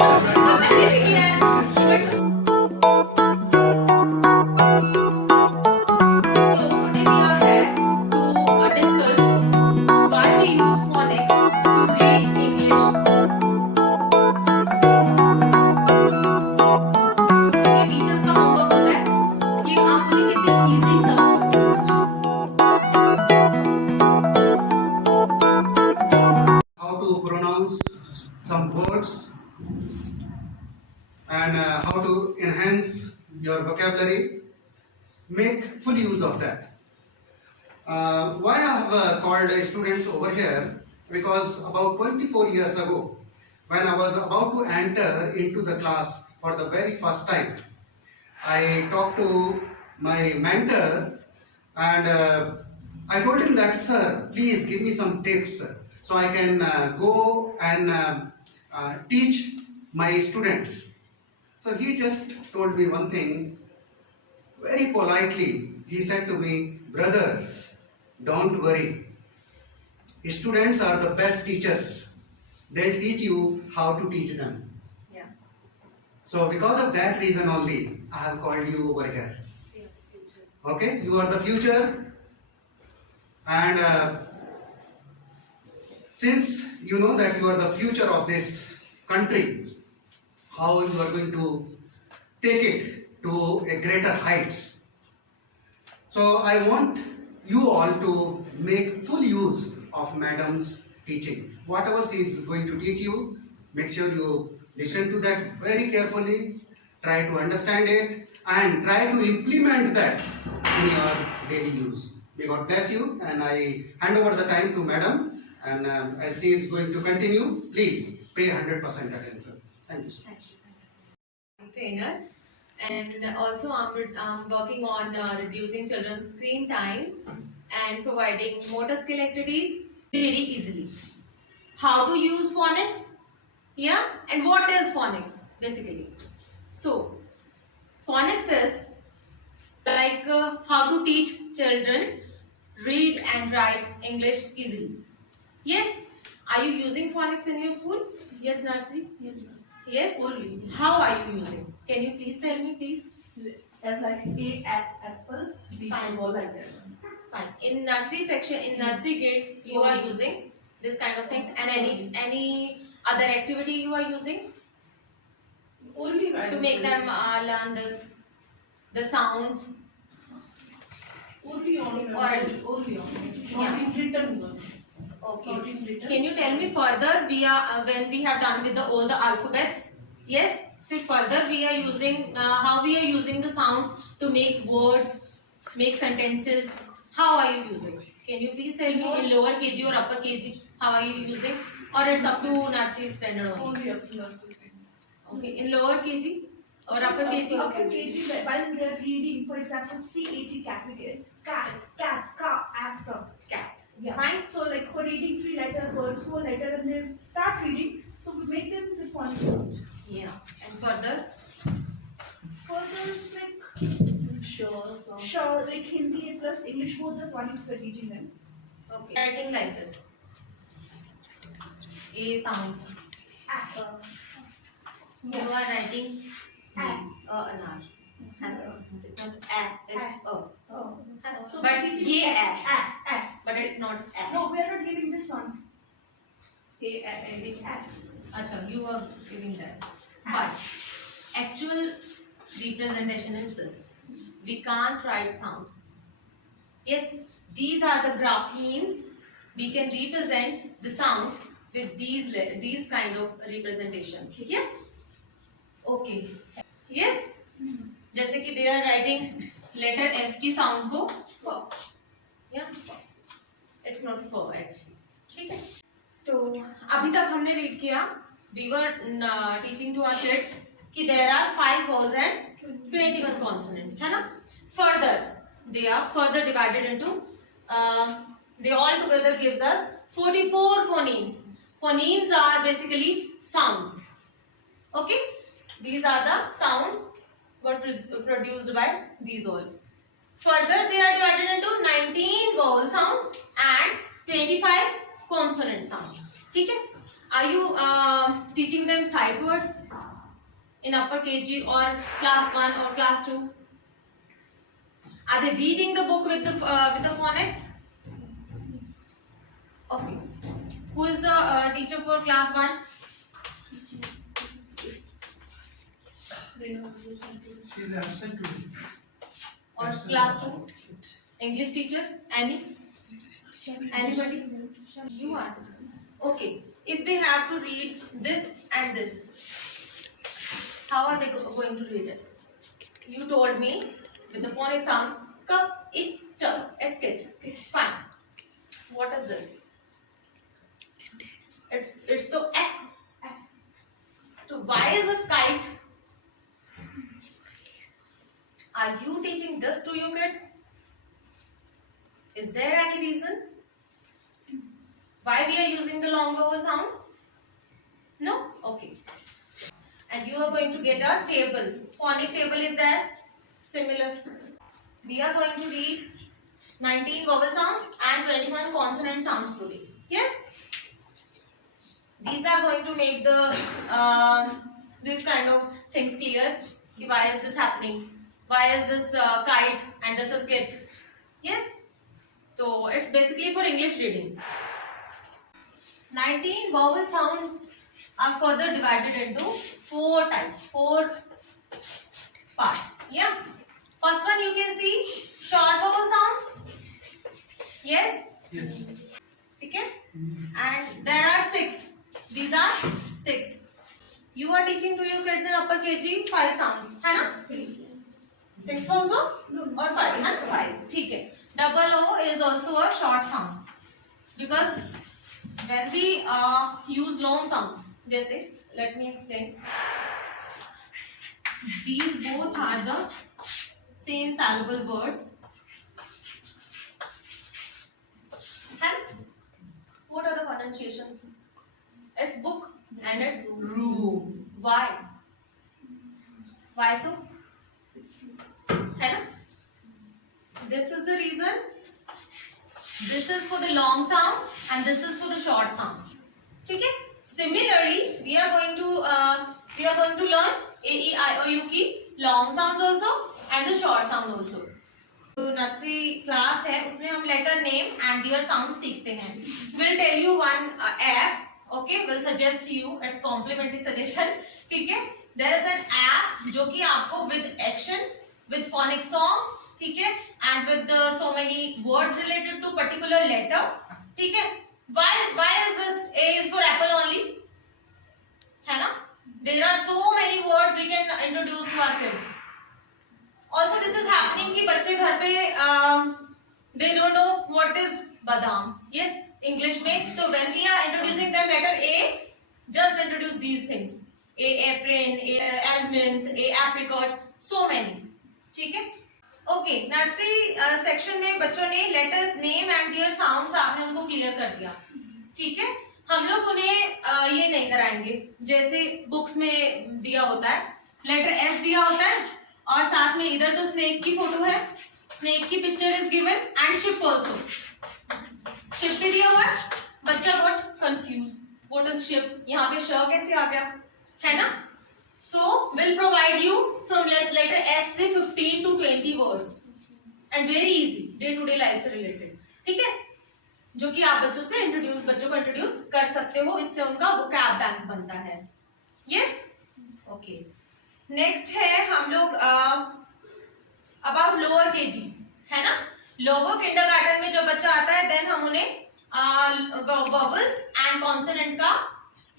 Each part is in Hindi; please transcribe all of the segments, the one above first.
today we are here to discuss why we use phonics to read English. ये टीचर्स का होमवर्क होता है कि आप उन्हें कैसे इजी सर्व करोगे। How to pronounce some words and how to enhance your vocabulary. Make full use of that. Why I have called students over here? Because about 24 years ago, when I was about to enter into the class for the very first time, I talked to my mentor and I told him that, sir, please give me some tips so I can go and teach my students. So he just told me one thing very politely. He said to me, brother, don't worry. Students are the best teachers. They'll teach you how to teach them. Yeah. So because of that reason only, I have called you over here. Okay, you are the future, and since you know that you are the future of this country, how you are going to take it to a greater heights. So I want you all to make full use of madam's teaching. Whatever she is going to teach you, make sure you listen to that very carefully, try to understand it and try to implement that in your daily use. May God bless you, and I hand over the time to madam, and as she is going to continue, please pay 100% attention. Thank you, sir. Trainer, and also I'm working on reducing children's screen time and providing motor skill activities very easily. How to use phonics, yeah, and what is phonics basically. So phonics is like how to teach children read and write English easily. Yes, are you using phonics in your school? Yes, nursery. Yes. Only. How are you using? Can you please tell me, please? As like A at apple, B Fine. for ball, like that. Fine. In nursery section, in nursery grade, you are using this kind of things, and any other activity you are using Only to make them learn the sounds. Only on Oral. Only on. It's Yeah. not in written one. Okay. Not in written. Can you tell me further? We are when we have done with all the alphabets. Yes. So further we are using how we are using the sounds to make words, make sentences. How are you using? Can you please tell me in lower KG or upper KG how are you using, or it's up to nursery standard only? Only up to nursery. Okay. In lower KG or upper KG? Upper KG, while they're reading, for example, CAT, cat, we get cat, cat, car, actor. Cat. Yeah. Fine. So, like for reading 3-letter words, 4-letter, and they start reading, so we make them with phonic sound. Yeah. And further? Further, it's like Sure. So. sure, like Hindi plus English, both the phonics we're teaching them. Okay. Writing like this. A sounds. You are writing A. an R. It's not a, it's a. Oh. So But we're teaching ye a. But it's not a. No, we're not giving this sound. A and It's a. Acha, you are giving that. But actual representation is this. We can't write sounds. Yes, these are the graphemes. We can represent the sounds with these kind of representations. ठीक है? Okay. Yes. जैसे कि they are writing letter F की sound को yeah, it's not for actually. ठीक है? तो अभी तक हमने read किया. We were teaching to our kids कि there are 5 vowels and 21 consonants, है ना? Further, they are further divided into. They all together gives us 44 phonemes. Phonemes are basically sounds. Okay, these are the sounds what produced by these all. Further, they are divided into 19 vowel sounds and 25 consonant sounds. ठीक है? Are you teaching them sight words? in upper KG or class 1 or class 2? Are they reading the book with the phonics? Okay. Who is the teacher for class 1? She's absent today. Or class 2? English teacher? Any? Anybody? You are. Okay. If they have to read this and this, how are they going to read it? You told me with the phonic sound, cup, it, chalo, it's get. Fine. What is this? It's the eh. So why is a kite? Are you teaching this to you kids? Is there any reason why we are using the long vowel sound? No? Okay. And you are going to get a table. Phonic table is there. Similar. We are going to read 19 vowel sounds and 21 consonant sounds today. Yes? These are going to make the these kind of things clear. Why is this happening? Why is this kite and this is kit? Yes? So it's basically for English reading. 19 vowel sounds are further divided into 4 types, 4 parts. Yeah. First one you can see short vowel sounds. Yes. Yes. Okay. And there are 6. These are 6. You are teaching to your kids in upper KG 5 sounds, है ना? 6 also or 5? And 5. ठीक है. Double O is also a short sound because when we use long sound, जैसे let me explain. These both are the same syllable words. And what are the pronunciations? It's book and it's room. Why? Why so? है ना? This is the reason. This is for the long sound and this is for the short sound. ठीक है? Similarly, we are going to learn A E I O U की long sounds also and the short sound also. तो नर्सरी क्लास है उसमें हम letter name and their sound सीखते हैं. We'll tell you one app. Okay, we'll suggest to you. It's complimentary suggestion. ठीक है? There is an app जो कि आपको with action, with phonic song, ठीक है, and with so many words related to particular letter, ठीक है. Why is this A is for apple only? है ना? There are so many words we can introduce to our kids. Also, this is happening कि बच्चे घर पे they don't know what is badam. Yes, English में. तो when we are introducing them letter A, just introduce these things. A apron, A almonds, A apricot, so many. ठीक है? ओके, नर्सरी सेक्शन में बच्चों ने letters name and their sounds आपने उनको क्लियर कर दिया. ठीक है, हम लोग उन्हें ये नहीं कराएंगे जैसे बुक्स में दिया होता है. लेटर एस दिया होता है और साथ में इधर तो स्नेक की फोटो है, स्नेक की picture is given and ship also. Ship पे दिया हुआ है, बच्चा got confuse. What is ship? यहाँ पे श कैसे आ गया, है ना? So we'll provide you from letter S से 15 to 20 words and very easy day to day life से related. ठीक है, जो कि आप बच्चों को इंट्रोड्यूस कर सकते हो. इससे उनका vocab बैंक बनता है. Yes? Okay. Next है हम लोग about lower KG, है ना? लोअर किंडरगार्टन में जब बच्चा आता है then हम उन्हें vowels and consonant का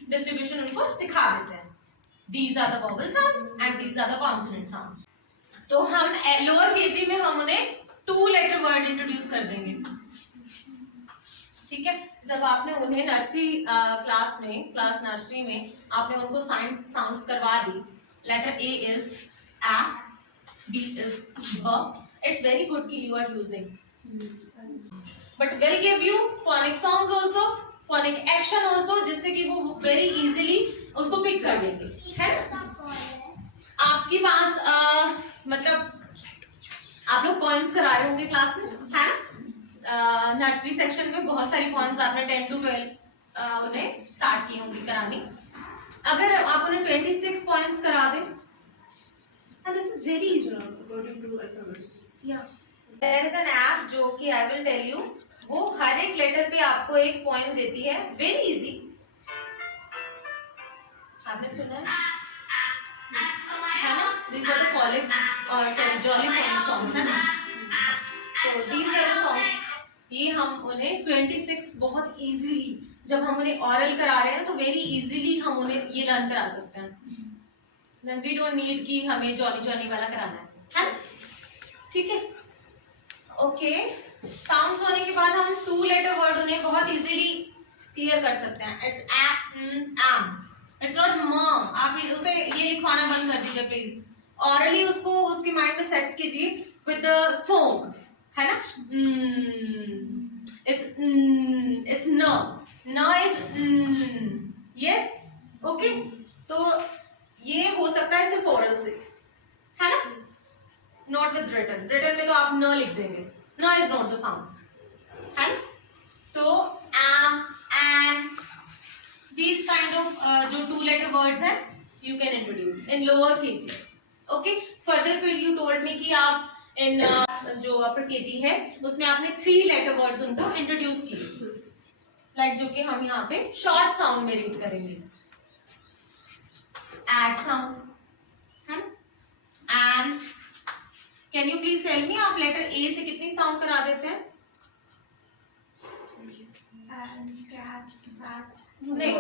distribution उनको सिखा देते हैं. These are the vowel sounds and these are the consonant sounds. तो हम lower KG में हम उन्हें 2 letter word introduce कर देंगे. ठीक है, जब आपने उन्हें नर्सरी क्लास नर्सरी में आपने उनको साउंड्स करवा दी. Letter A is A, B is B. It's very good कि you are using. But we'll give you phonic sounds also, phonic action also, जिससे कि वो very easily उसको पिक कर लेंगे. है आपके पास मतलब आप लोग पॉइंट्स करा रहे होंगे क्लास में, है ना? नर्सरी सेक्शन में बहुत सारी पॉइंट्स आपने 10 to 12 उन्हें स्टार्ट की होंगी करानी. अगर आप उन्हें 26 पॉइंट्स करा दें, and this is very easy. According to alphabets. Yeah. There is an app जो कि I will tell you, वो हर एक लेटर पे आपको एक पॉइंट देती है, very easy. आपने सुना है ना? These are the phonics, sorry, jolly phonics songs है ना? तो these are the songs. ये हम उन्हें 26 बहुत easily, जब हम उन्हें oral करा रहे हैं तो very easily हम उन्हें ये learn करा सकते हैं. Then we don't need कि हमें जॉली जॉली वाला कराना है ना? ठीक है? ओके. साउंड्स होने के बाद हम 2 लेटर वर्ड उन्हें बहुत इजीली क्लियर कर सकते हैं. It's M. इट्स नॉट म. आप उसे ये लिखवाना बंद कर दीजिए प्लीज. ऑरली उसको उसके माइंड में सेट कीजिए विद द सॉन्ग, है ना? इट्स न. न इज यस. ओके. तो ये हो सकता है सिर्फ ओरल से, है ना? Not with written. रिटन में तो आप न लिख देंगे. न इज नॉट द साउंड, है ना? तो M, N, these kind of जो 2 letter words हैं, you can introduce in lower kg. Okay. Further फिर you told me कि आप in जो upper kg है उसमें आपने 3 letter words उनको introduce किए, like जो कि हम यहाँ पे short sound में read करेंगे. Add sound, है ना? And can you please tell me आप letter A से कितनी sound करा देते हैं? And cat, cat. नहीं,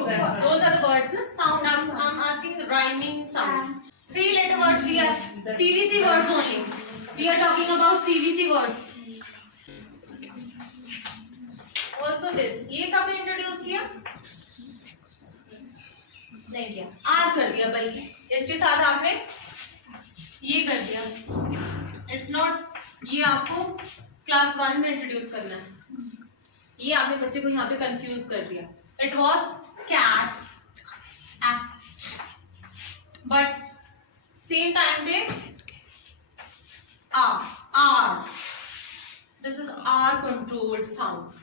those are the words ना. Sound. I'm asking rhyming sounds. 3 letter words we are CVC words only. We are talking about CVC words. Also this. ये कब introduce किया? नहीं किया. आज कर दिया, बल्कि इसके साथ आपने ये कर दिया. It's not. ये आपको क्लास 1 में introduce करना है. ये आपने बच्चे को यहाँ पे कंफ्यूज कर दिया. It was cat, act, but same time पे R. This is R controlled sound.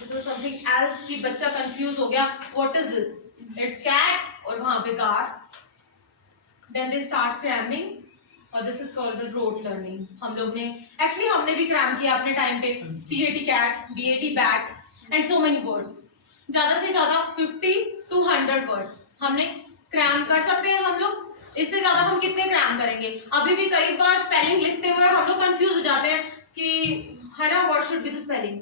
This was something else कि बच्चा कंफ्यूज हो गया. What is this? It's cat और वहाँ पे car. Then they start cramming. और this is called the rote learning. हम लोग ने actually हमने भी क्रैम किया अपने टाइम पे. CAT cat, BAT bat and so many words. ज्यादा से ज्यादा 50 to 100 words हमने क्रैम कर सकते हैं हम लोग. इससे ज्यादा हम कितने क्रैम करेंगे? अभी भी कई बार स्पेलिंग लिखते हुए हम लोग कंफ्यूज हो जाते हैं कि है ना, what should be the spelling.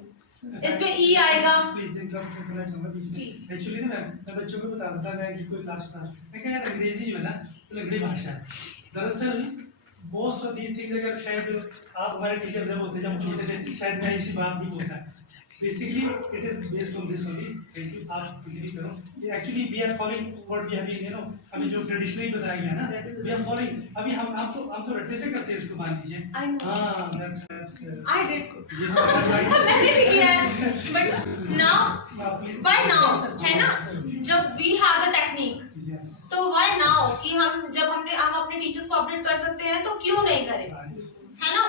इसमें ई आएगा. प्लीज इंटरप्ट करना चाहूंगा बीच जी. में. एक्चुअली ना मैं बच्चों को बताता था कि कोई क्लास मैं क्या यार अंग्रेजी जो है ना तो लग रही भाषा है. दरअसल मोस्ट ऑफ दीज थिंग्स अगर शायद आप हमारे टीचर जब होते जब छोटे थे शायद मैं इसी बात नहीं बोलता. Basically it is based on this only. आप एग्री करो. Actually we are following what we have been, you know, हमें जो ट्रेडिशनली बताया गया ना वी आर फॉलोइंग. अभी हम तो रट्टे से करते हैं इसको, मान लीजिए. हां दैट्स I did. मैंने भी किया है. But now, why now? है ना? जब we have the technique. तो why now कि हम अपने टीचर्स को अपडेट कर सकते हैं तो क्यों नहीं करें, है ना?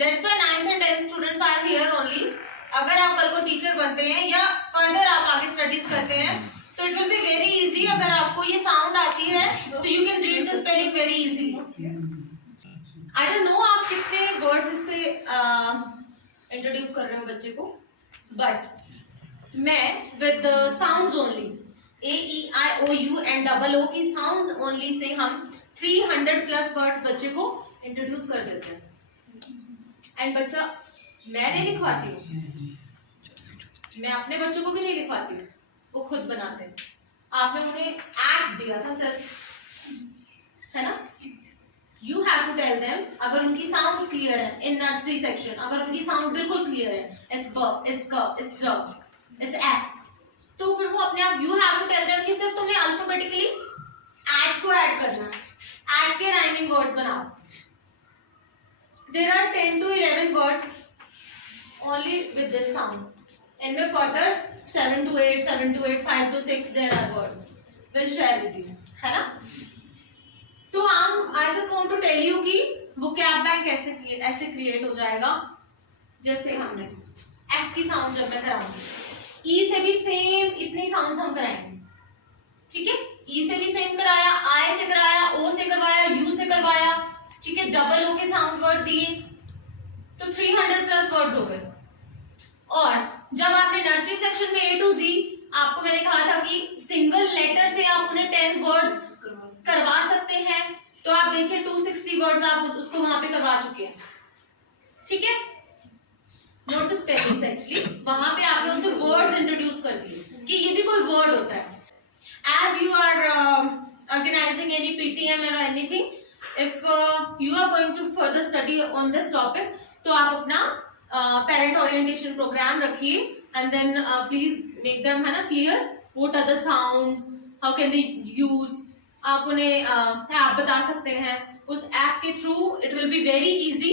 That's why 9th and 10th students are here only. अगर आप कल को टीचर बनते हैं या फर्दर आप आगे स्टडीज करते हैं तो it will be very easy. अगर आपको ये साउंड आती है तो you can read the spelling very easy. I don't know आप कितने वर्ड्स इससे इंट्रोड्यूस कर रहे हो बच्चे को, बट मैं with sounds only AEIOU and OO की साउंड ओनली से हम 300 प्लस वर्ड्स बच्चे को इंट्रोड्यूस कर देते हैं. एंड बच्चा, मैं नहीं लिखवाती हूँ, मैं अपने बच्चों को भी नहीं लिखवाती हूँ, वो खुद बनाते हैं. आपने उन्हें एक्ट दिया था सिर्फ, है ना? You have to tell them. अगर उनकी साउंड्स क्लियर है इन नर्सरी सेक्शन, अगर उनकी साउंड बिल्कुल क्लियर है, इट्स ब, इट्स क, इट्स ज, इट्स एफ, तो फिर वो अपने आप, you have to tell them कि सिर्फ तुमने अल्फाबेटिकली ऐड को ऐड करना है. ऐड के राइमिंग वर्ड्स बनाओ. There are 10 to 11 words only with this sound. इनमें further 7 to 8, 5 to 6 there are words. Will share with you, है ना? तो I just want to tell you कि vocab bank ऐसे create हो जाएगा जैसे हमने F की साउंड जब मैं कराऊंगी, E से भी सेम इतनी साउंड्स हम कराएंगे. ठीक है, ई से भी सेम कराया, आई से कराया, ओ से करवाया, यू से करवाया, ठीक है, डबल ओ के साउंड वर्ड दिए, तो 300 प्लस वर्ड्स हो गए। और जब आपने नर्सरी सेक्शन में A to Z, आपको मैंने कहा था कि सिंगल लेटर से आप उन्हें 10 वर्ड्स करवा सकते हैं, तो आप देखिए 260 वर्ड्स आप उसको वहां पे करवा चुके हैं, ठीक है। नोट द स्पेलिंग्स, एक्चुअली वहां पे आपने उसे वर्ड्स इंट्रोड्यूस कर दिए कि ये भी कोई वर्ड होता है। As you are organizing any PTM or anything, if you are going to further study on this topic, तो आप अपना parent orientation program रखिए, and then please make them है ना clear what are the sounds, how can they use, आप उन्हें ऐप बता सकते हैं, उस ऐप के through it will be very easy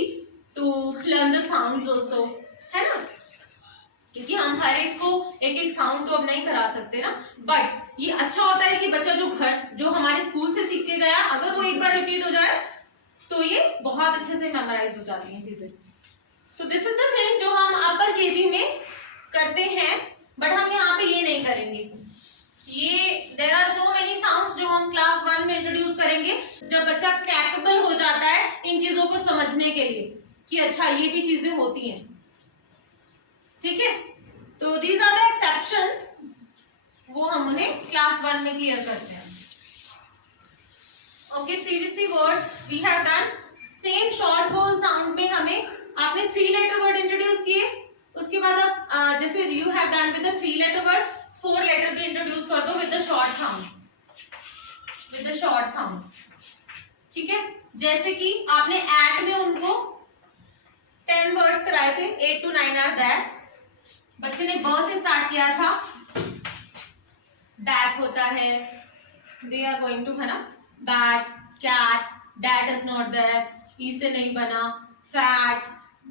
to learn the sounds also, है ना, क्योंकि हम हर एक को एक एक साउंड तो अब नहीं करा सकते ना, बट ये अच्छा होता है कि बच्चा जो हमारे स्कूल से सीख के गया, अगर वो एक बार रिपीट हो जाए तो ये बहुत अच्छे से मेमोराइज हो जाती हैं चीजें। तो दिस इज द थिंग जो हम अपर केजी में करते हैं, बट हम यहाँ पे ये नहीं करेंगे। ये there are so many sounds जो हम क्लास 1 में इंट्रोड्यूस करेंगे, जब बच्चा कैपेबल हो जाता है इन चीजों को समझने के लिए कि अच्छा ये भी चीजें होती हैं, ठीक है। तो दीज आर द एक्सेप्शंस, वो हम उन्हें क्लास 1 में क्लियर करते हैं। Okay, seriously words we have done. Same short vowel sound में हमें आपने 3 लेटर वर्ड इंट्रोड्यूस किए, उसके बाद आप जैसे you have done with the 3 letter word, 4 letter भी इंट्रोड्यूस कर दो with the short sound, with the short sound, ठीक है। जैसे कि आपने एट में उनको 10 वर्ड्स कराए थे, 8 to 9 आर दैट। बच्चे ने ब से स्टार्ट किया था, बैट होता है, दे आर गोइंग टू, है ना, bat, cat, dat is not there, E से नहीं बना, fat,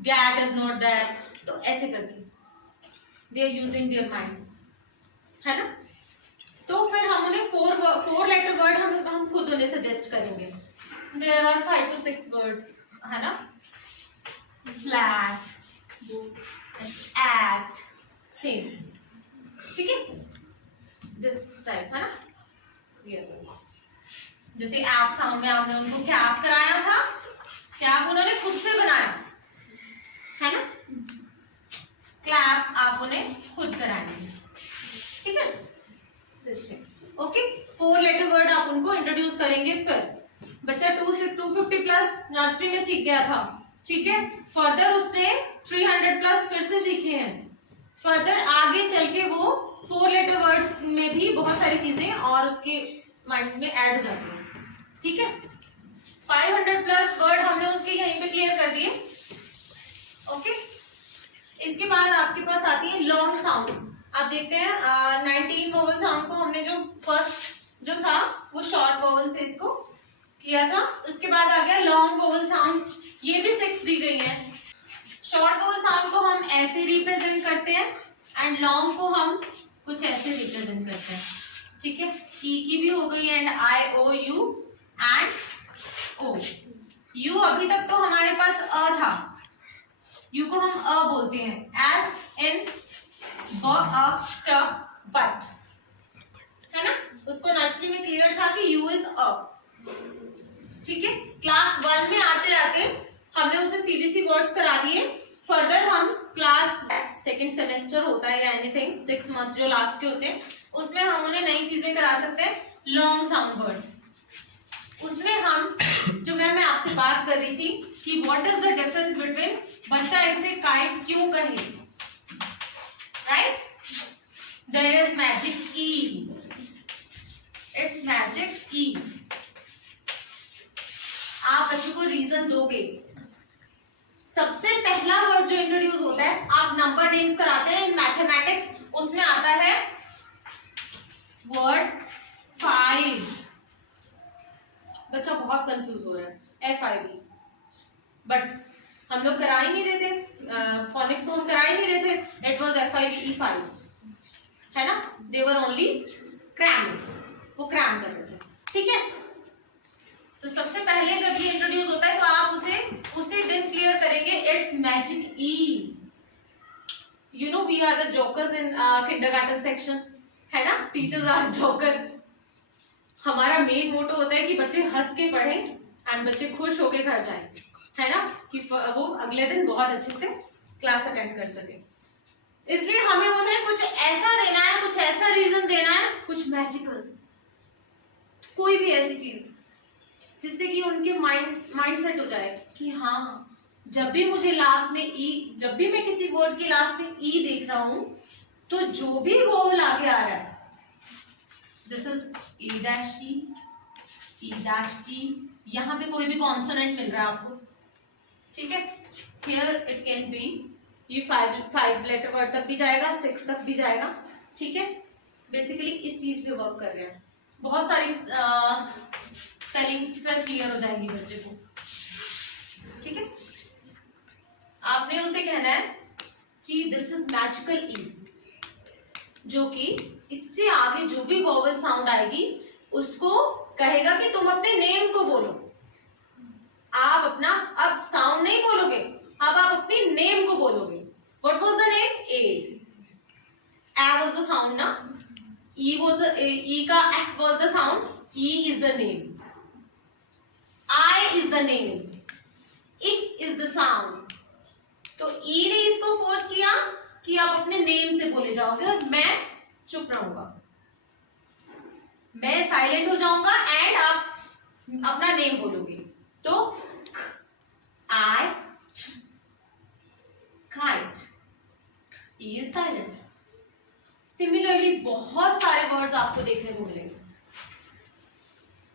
gat is not there, तो ऐसे करके they are using their mind, है ना। तो फिर हम उन्हें 4 लेटर वर्ड हम खुद उन्हें सजेस्ट करेंगे। देयर आर 5 to 6 वर्ड्स, है ना, फ्लैट, एक्ट, सेम, ठीक है, दिस टाइप, है ना। जैसे ऐप साउंड में आपने उनको कैप कराया था, कैप उन्होंने खुद से बनाया, है ना, क्लैप आप उन्हें खुद कराएंगे, ठीक है, this thing. Okay, 4 letter word आप उनको इंट्रोड्यूस करेंगे। फिर बच्चा 250 प्लस नर्सरी में सीख गया था, ठीक है, फर्दर उसने 300 प्लस फिर से सीखे हैं। फर्दर आगे चल के वो 4 लेटर वर्ड्स में भी बहुत सारी चीजें और उसके माइंड में ऐड हो जाती हैं, ठीक है। 500 प्लस वर्ड हमने उसके यहीं पे क्लियर कर दिए। ओके, इसके बाद आपके पास आती है लॉन्ग साउंड। आप देखते हैं 19 वोवल साउंड को हमने जो फर्स्ट जो था वो शॉर्ट वोवल से इसको किया था, उसके बाद आ गया लॉन्ग वोवल साउंड्स, ये भी 6 दी गई है। शॉर्ट वोवल साउंड को हम ऐसे रिप्रेजेंट करते हैं एंड लॉन्ग को हम कुछ ऐसे रिप्रेजेंट करते हैं, ठीक है। ई की भी हो गई and I, O, U and O. U अभी तक तो हमारे पास अ था, यू को हम अ बोलते हैं, एस इन ब, अ, ट, बट, है ना। उसको नर्सरी में क्लियर था कि यू इज अ, ठीक है। क्लास 1 में आते आते हमने उसे सीबीसी वर्ड्स करा दिए। फर्दर हम क्लास 2nd सेमेस्टर होता है या एनीथिंग 6 मंथ्स जो लास्ट के होते हैं, उसमें हम उन्हें नई चीजें करा सकते हैं, लॉन्ग साउंड वर्ड्स। उसमें हम जो मैं आपसे बात कर रही थी कि what is the difference between बच्चा इसे काइट क्यों कहे, right, there is magic E, it's magic E. आप बच्चों को रीजन दोगे। सबसे पहला वर्ड जो इंट्रोड्यूस होता है, आप नंबर नेम्स कराते हैं इन मैथमेटिक्स, उसमें आता है वर्ड 5। बच्चा बहुत कंफ्यूज हो रहा है, FIV, बट हम लोग करा ही नहीं रहे थे, फोनिक्स को हम करा ही नहीं रहे थे, इट वाज FIV E5, है ना, दे वर ओनली क्रैम, वो क्रैम कर रहे थे, ठीक है। तो सबसे पहले जब ये इंट्रोड्यूस होता है तो आप उसे दिन क्लियर करेंगे, it's magic E. You know we are the jokers in kindergarten section, है ना, टीचर्स आर जोकर, हमारा मेन मोटो होता है कि बच्चे हंस के पढ़ें एंड बच्चे खुश होके घर जाएं, है ना, कि वो अगले दिन बहुत अच्छे से क्लास अटेंड कर सके। इसलिए हमें उन्हें कुछ ऐसा देना है, कुछ ऐसा रीजन देना है, कुछ मैजिकल, कोई भी ऐसी चीज जिससे कि उनके माइंड सेट हो जाए कि हाँ, जब भी मुझे लास्ट में ई, जब भी मैं किसी वर्ड के लास्ट में ई देख रहा हूं तो जो भी वोवल आगे आ रहा है, दिस इज ई डैश ई, यहां पे कोई भी कॉन्सोनेंट मिल रहा है आपको, ठीक है, हियर इट कैन बी, ये 5 लेटर वर्ड तक भी जाएगा, 6 तक भी जाएगा, ठीक है। बेसिकली इस चीज पे वर्क कर रहे हैं। बहुत सारी स्पेलिंग्स फिर क्लियर हो जाएंगी बच्चे को, ठीक है। आपने उसे कहना है कि दिस इज मैजिकल ई, जो कि इससे आगे जो भी वोवल साउंड आएगी उसको कहेगा कि तुम अपने नेम को बोलो। आप अपना अब साउंड नहीं बोलोगे, अब आप अपनी नेम को बोलोगे। What was the name? A was the sound ना, ई वाज द, ई का F was the sound, E is the name, I is the name, it is the sound. तो ई ने इसको फोर्स किया कि आप अपने नेम से बोले जाओगे और मैं चुप रहूंगा, मैं साइलेंट हो जाऊंगा एंड आप अपना नेम बोलोगे। तो I kite, E is silent. Similarly बहुत सारे वर्ड्स आपको देखने को मिलेंगे।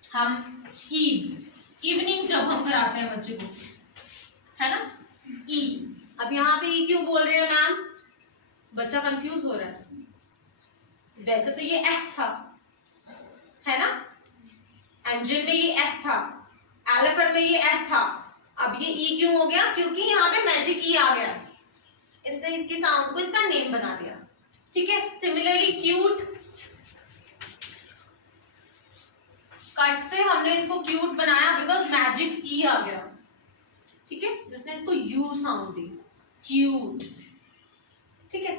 हम इवनिंग जब हम कराते हैं बच्चे को, है ना, ई, अब यहाँ पे ई क्यों बोल रहे हैं मैम? बच्चा कंफ्यूज हो रहा है। वैसे तो ये एफ था, है ना, एंजन में ये एफ था, एलिफेंट में ये एफ था, अब ये ई क्यों हो गया? क्योंकि यहाँ पे मैजिक ई आ गया, इसने इसकी साउंड को इसका नेम बना दिया, ठीक है। सिमिलरली क्यूट, कट से हमने इसको क्यूट बनाया बिकॉज मैजिक ई आ गया, ठीक है, जिसने इसको यू साउंड दी, क्यूट, ठीक है।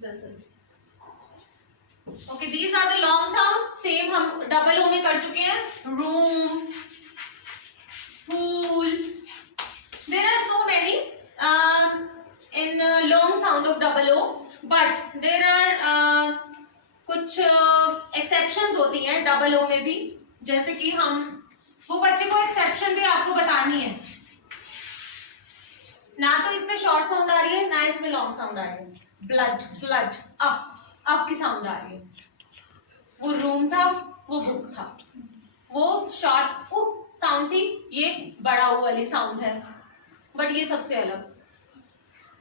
This is okay, these are the long sound. सेम हम डबल ओ में कर चुके हैं, room, fool, there are so many in long sound of double O, but there are कुछ एक्सेप्शंस होती हैं डबल ओ में भी, जैसे कि हम वो बच्चे को एक्सेप्शन भी आपको बतानी है, ना तो इसमें शॉर्ट साउंड आ रही है ना इसमें लॉन्ग साउंड आ रही है। ब्लड, फ्लड, अप की साउंड आ रही है। वो रूम था, वो बुक था, वो शॉर्ट साउंड थी, ये बड़ा ओ वाली साउंड है, बट ये सबसे अलग।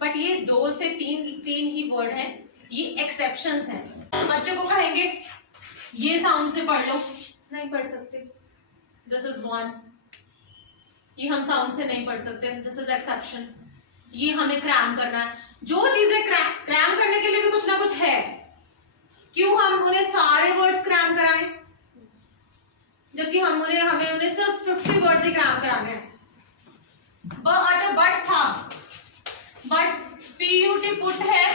बट ये 2 से 3 ही वर्ड हैं, ये एक्सेप्शंस हैं। बच्चे को कहेंगे ये साउंड से पढ़ लो, नहीं पढ़ सकते, दिस इज 1, ये हम साउंड से नहीं पढ़ सकते, दिस इज एक्सेप्शन। ये हमें क्रैम करना है, जो चीजें क्रैम करने के लिए भी कुछ ना कुछ है। क्यों हम उन्हें सारे वर्ड्स क्रैम कराएं, जबकि हमें उन्हें सिर्फ 50 वर्ड्स ही क्रैम कराने हैं। बट था, बट PUT पुट है,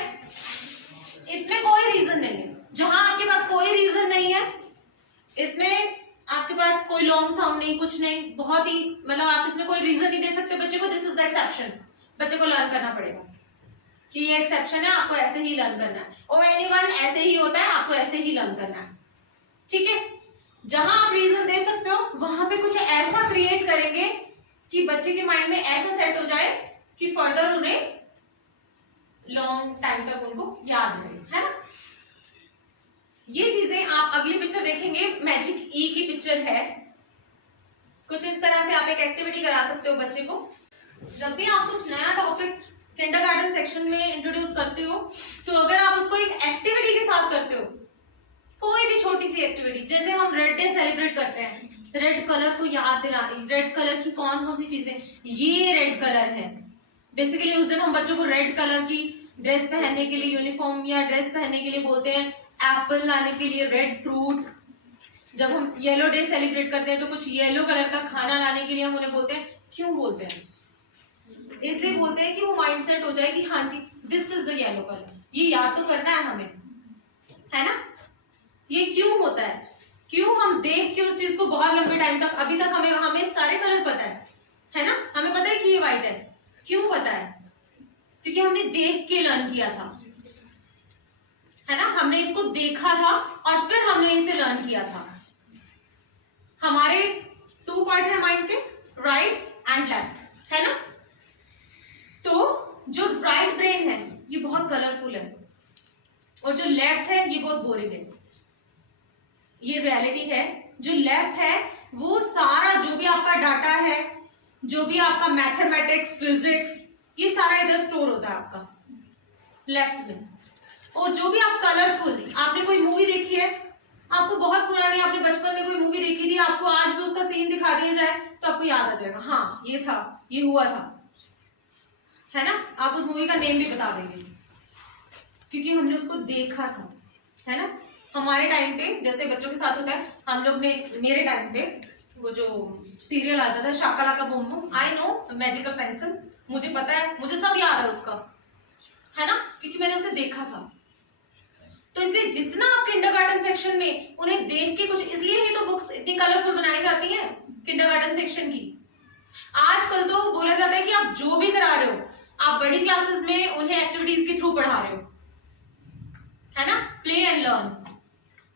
इसमें कोई रीजन नहीं है। जहां आपके पास कोई रीजन नहीं है, इसमें आपके पास कोई लॉन्ग साउंड नहीं, कुछ नहीं, बहुत ही मतलब आप इसमें कोई रीजन नहीं दे सकते बच्चे को। दिस इज द एक्सेप्शन, बच्चे को लर्न करना पड़ेगा कि ये एक्सेप्शन है, आपको ऐसे ही लर्न करना है, और एनीवन ऐसे ही होता है, आपको ऐसे ही लर्न करना है, ठीक है। जहां आप रीजन दे सकते हो वहां पे कुछ ऐसा क्रिएट करेंगे कि बच्चे के माइंड में ऐसा सेट हो जाए कि फर्दर उन्हें लॉन्ग टाइम तक उनको याद रहे, है ना। ये चीजें आप अगली पिक्चर देखेंगे, मैजिक ई की पिक्चर है। कुछ इस तरह से आप एक एक्टिविटी करा सकते हो बच्चे को। जब भी आप कुछ नया टॉपिक किंडरगार्टन सेक्शन में इंट्रोड्यूस करते हो, तो अगर आप उसको एक एक्टिविटी के साथ करते हो, कोई भी छोटी सी एक्टिविटी, जैसे हम रेड डे सेलिब्रेट करते हैं, रेड कलर को याद दिलानी, रेड कलर की कौन कौन सी चीजें, ये रेड कलर है। बेसिकली उस दिन हम बच्चों को रेड कलर की ड्रेस पहनने के लिए, यूनिफॉर्म या ड्रेस पहनने के लिए बोलते हैं, एप्पल लाने के लिए, रेड फ्रूट। जब हम येलो डे सेलिब्रेट करते हैं तो कुछ येलो कलर का खाना लाने के लिए हम उन्हें बोलते हैं। क्यों बोलते हैं? इसलिए बोलते हैं कि वो माइंड सेट हो जाए कि हाँ जी, this is the yellow colour, ये याद तो करना है हमें, है ना। ये क्यों होता है? क्यों हम देख के उस चीज को बहुत लंबे टाइम तक, अभी तक हमें सारे कलर पता है ना, हमें पता है कि ये व्हाइट है। क्यों पता है? क्योंकि हमने देख के लर्न किया था, है ना, हमने इसको देखा था और फिर हमने इसे लर्न किया था। हमारे 2 पार्ट है माइंड के, राइट एंड लेफ्ट, है ना। तो जो राइट ब्रेन है ये बहुत कलरफुल है और जो लेफ्ट है ये बहुत बोरिंग है। ये रियलिटी है। जो लेफ्ट है वो सारा जो भी आपका डाटा है, जो भी आपका मैथमेटिक्स, फिजिक्स, ये सारा इधर स्टोर होता है आपका लेफ्ट में। और जो भी आप कलरफुल, आपने कोई मूवी देखी है, आपको बहुत पुरानी, आपने बचपन में कोई मूवी देखी थी, आपको आज भी उसका सीन दिखा दिया जाए तो आपको याद आ जाएगा, हाँ ये था, ये हुआ था, है ना। आप उस मूवी का नेम भी बता देंगे क्योंकि हमने उसको देखा था, है ना। हमारे टाइम पे जैसे बच्चों के साथ होता है, हम लोग ने, मेरे टाइम पे वो जो सीरियल आता था Shaka Laka Boom Boom, I know, magical pencil, मुझे पता है, मुझे सब याद है उसका, है ना, क्योंकि मैंने उसे देखा था। तो इसलिए जितना आप किंडरगार्टन सेक्शन में उन्हें देख के कुछ, इसलिए ही तो बुक्स इतनी कलरफुल बनाई जाती है किंडरगार्टन सेक्शन की। आजकल तो बोला जाता है कि आप जो भी करा रहे हो, आप बड़ी क्लासेस में उन्हें एक्टिविटीज के थ्रू पढ़ा रहे हो, है ना। Play and learn,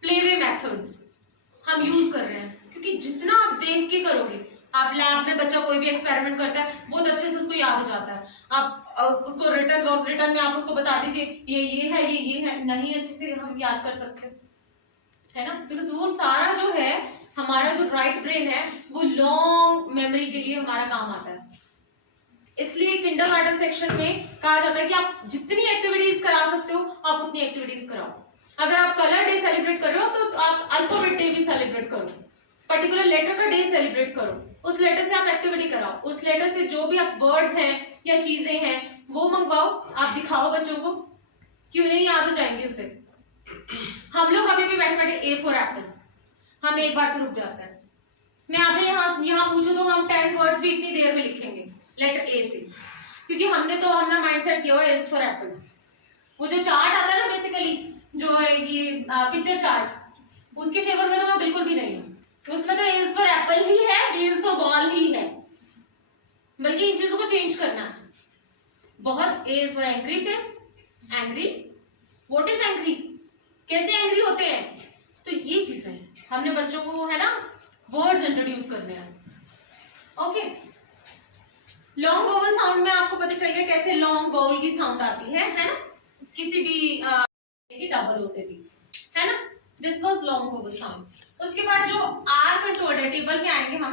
play way methods हम यूज कर रहे हैं, क्योंकि जितना आप देख के करोगे, आप लैब में बच्चा कोई भी एक्सपेरिमेंट करता है बहुत अच्छे से उसको याद हो जाता है। आप उसको रिटर्न में आप उसको बता दीजिए ये है, ये है, नहीं अच्छे से हम याद कर सकते, है ना, बिकॉज वो सारा जो है हमारा जो राइट ब्रेन है वो लॉन्ग मेमोरी के लिए हमारा काम आता है। इसलिए किंडरगार्टन सेक्शन में कहा जाता है कि आप जितनी एक्टिविटीज करा सकते हो आप उतनी एक्टिविटीज कराओ। अगर आप कलर डे सेलिब्रेट कर रहे हो तो आप अल्फाबेट डे भी सेलिब्रेट करो, पर्टिकुलर लेटर का डे सेलिब्रेट करो, उस लेटर से आप एक्टिविटी कराओ, उस लेटर से जो भी आप वर्ड्स हैं या चीजें हैं वो मंगवाओ, आप दिखाओ बच्चों को, क्यों नहीं याद हो जाएंगे उसे। हम लोग अभी भी मैथमेटिक्स ए फॉर एप्पल, हम एक बार तो रुक जाता है। मैं आपने यहाँ पूछूं तो हम 10 वर्ड्स भी इतनी देर में लिखेंगे लेटर ए से, क्योंकि हमने तो अपना माइंडसेट किया हुआ है एज फॉर एप्पल। वो जो चार्ट आता है ना बेसिकली, जो है ये पिक्चर चार्ट, उसके फेवर में तो मैं बिल्कुल भी नहीं हूँ। उसमें तो एज फॉर एप्पल ही है, बी इज फॉर बॉल ही है, बल्कि इन चीजों को चेंज करना है बहुत। A is for angry face, angry, what is angry, कैसे एंग्री होते हैं, तो ये चीजें हमने बच्चों को, है ना, वर्ड्स इंट्रोड्यूस करने हैं। ओके, लॉन्ग वोवल साउंड में आपको पता चल गया कैसे लॉन्ग वोवल की साउंड आती है ना, किसी भी डबल ओ से भी, है ना। This was long vowel sound. उसके बाद जो आर कंट्रोल्ड है, टेबल में आएंगे हम,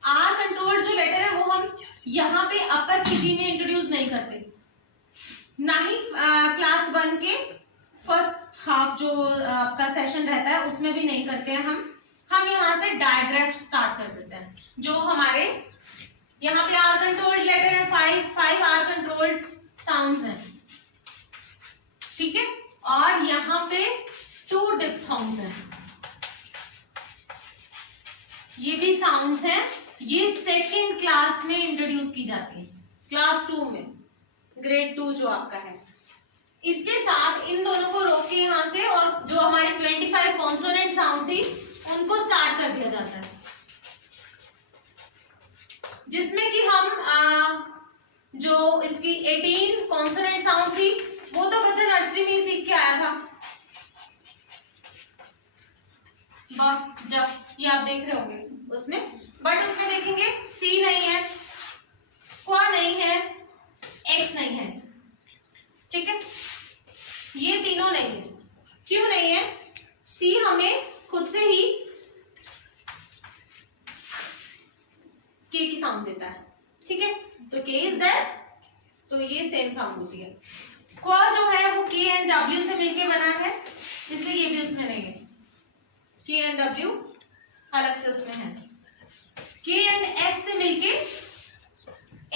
आर कंट्रोल्ड जो लेटर है वो हम यहाँ पे अपर केजी में इंट्रोड्यूस नहीं करते, ना ही क्लास 1 के फर्स्ट हाफ जो आपका सेशन रहता है उसमें भी नहीं करते हैं हम यहाँ से डायग्राफ स्टार्ट कर देते हैं। जो हमारे यहाँ पे आर कंट्रोल्ड लेटर है, 5 आर कंट्रोल्ड साउंड्स हैं, ठीक है, और यहाँ पे 2 डिप्थोंग्स हैं, ये भी साउंड्स हैं। ये सेकेंड क्लास में इंट्रोड्यूस की जाती है, क्लास 2 में, ग्रेड 2 जो आपका है। इसके साथ इन दोनों को रोक के यहाँ से, और जो हमारी 25 कॉन्सोनेंट साउंड थी उनको स्टार्ट कर दिया जाता है, जिसमें कि हम जो इसकी 18 कॉन्सोनेंट साउंड थी वो तो बच्चा नर्सरी में ही सीख के आया था। जब ये आप देख रहे होंगे उसमें, बट उसमें देखेंगे सी नहीं है, क्वा नहीं है, एक्स नहीं है, ठीक है, ये तीनों नहीं है। क्यों नहीं है? सी हमें खुद से ही के की साउंड देता है, ठीक है, तो के इज देयर, तो ये सेम साउंड होती है। क्वा जो है वो के एंड डब्ल्यू से मिलके बना है, इसलिए ये भी उसमें नहीं है। के एंड डब्ल्यू अलग से उसमें है, के एंड एस से मिलके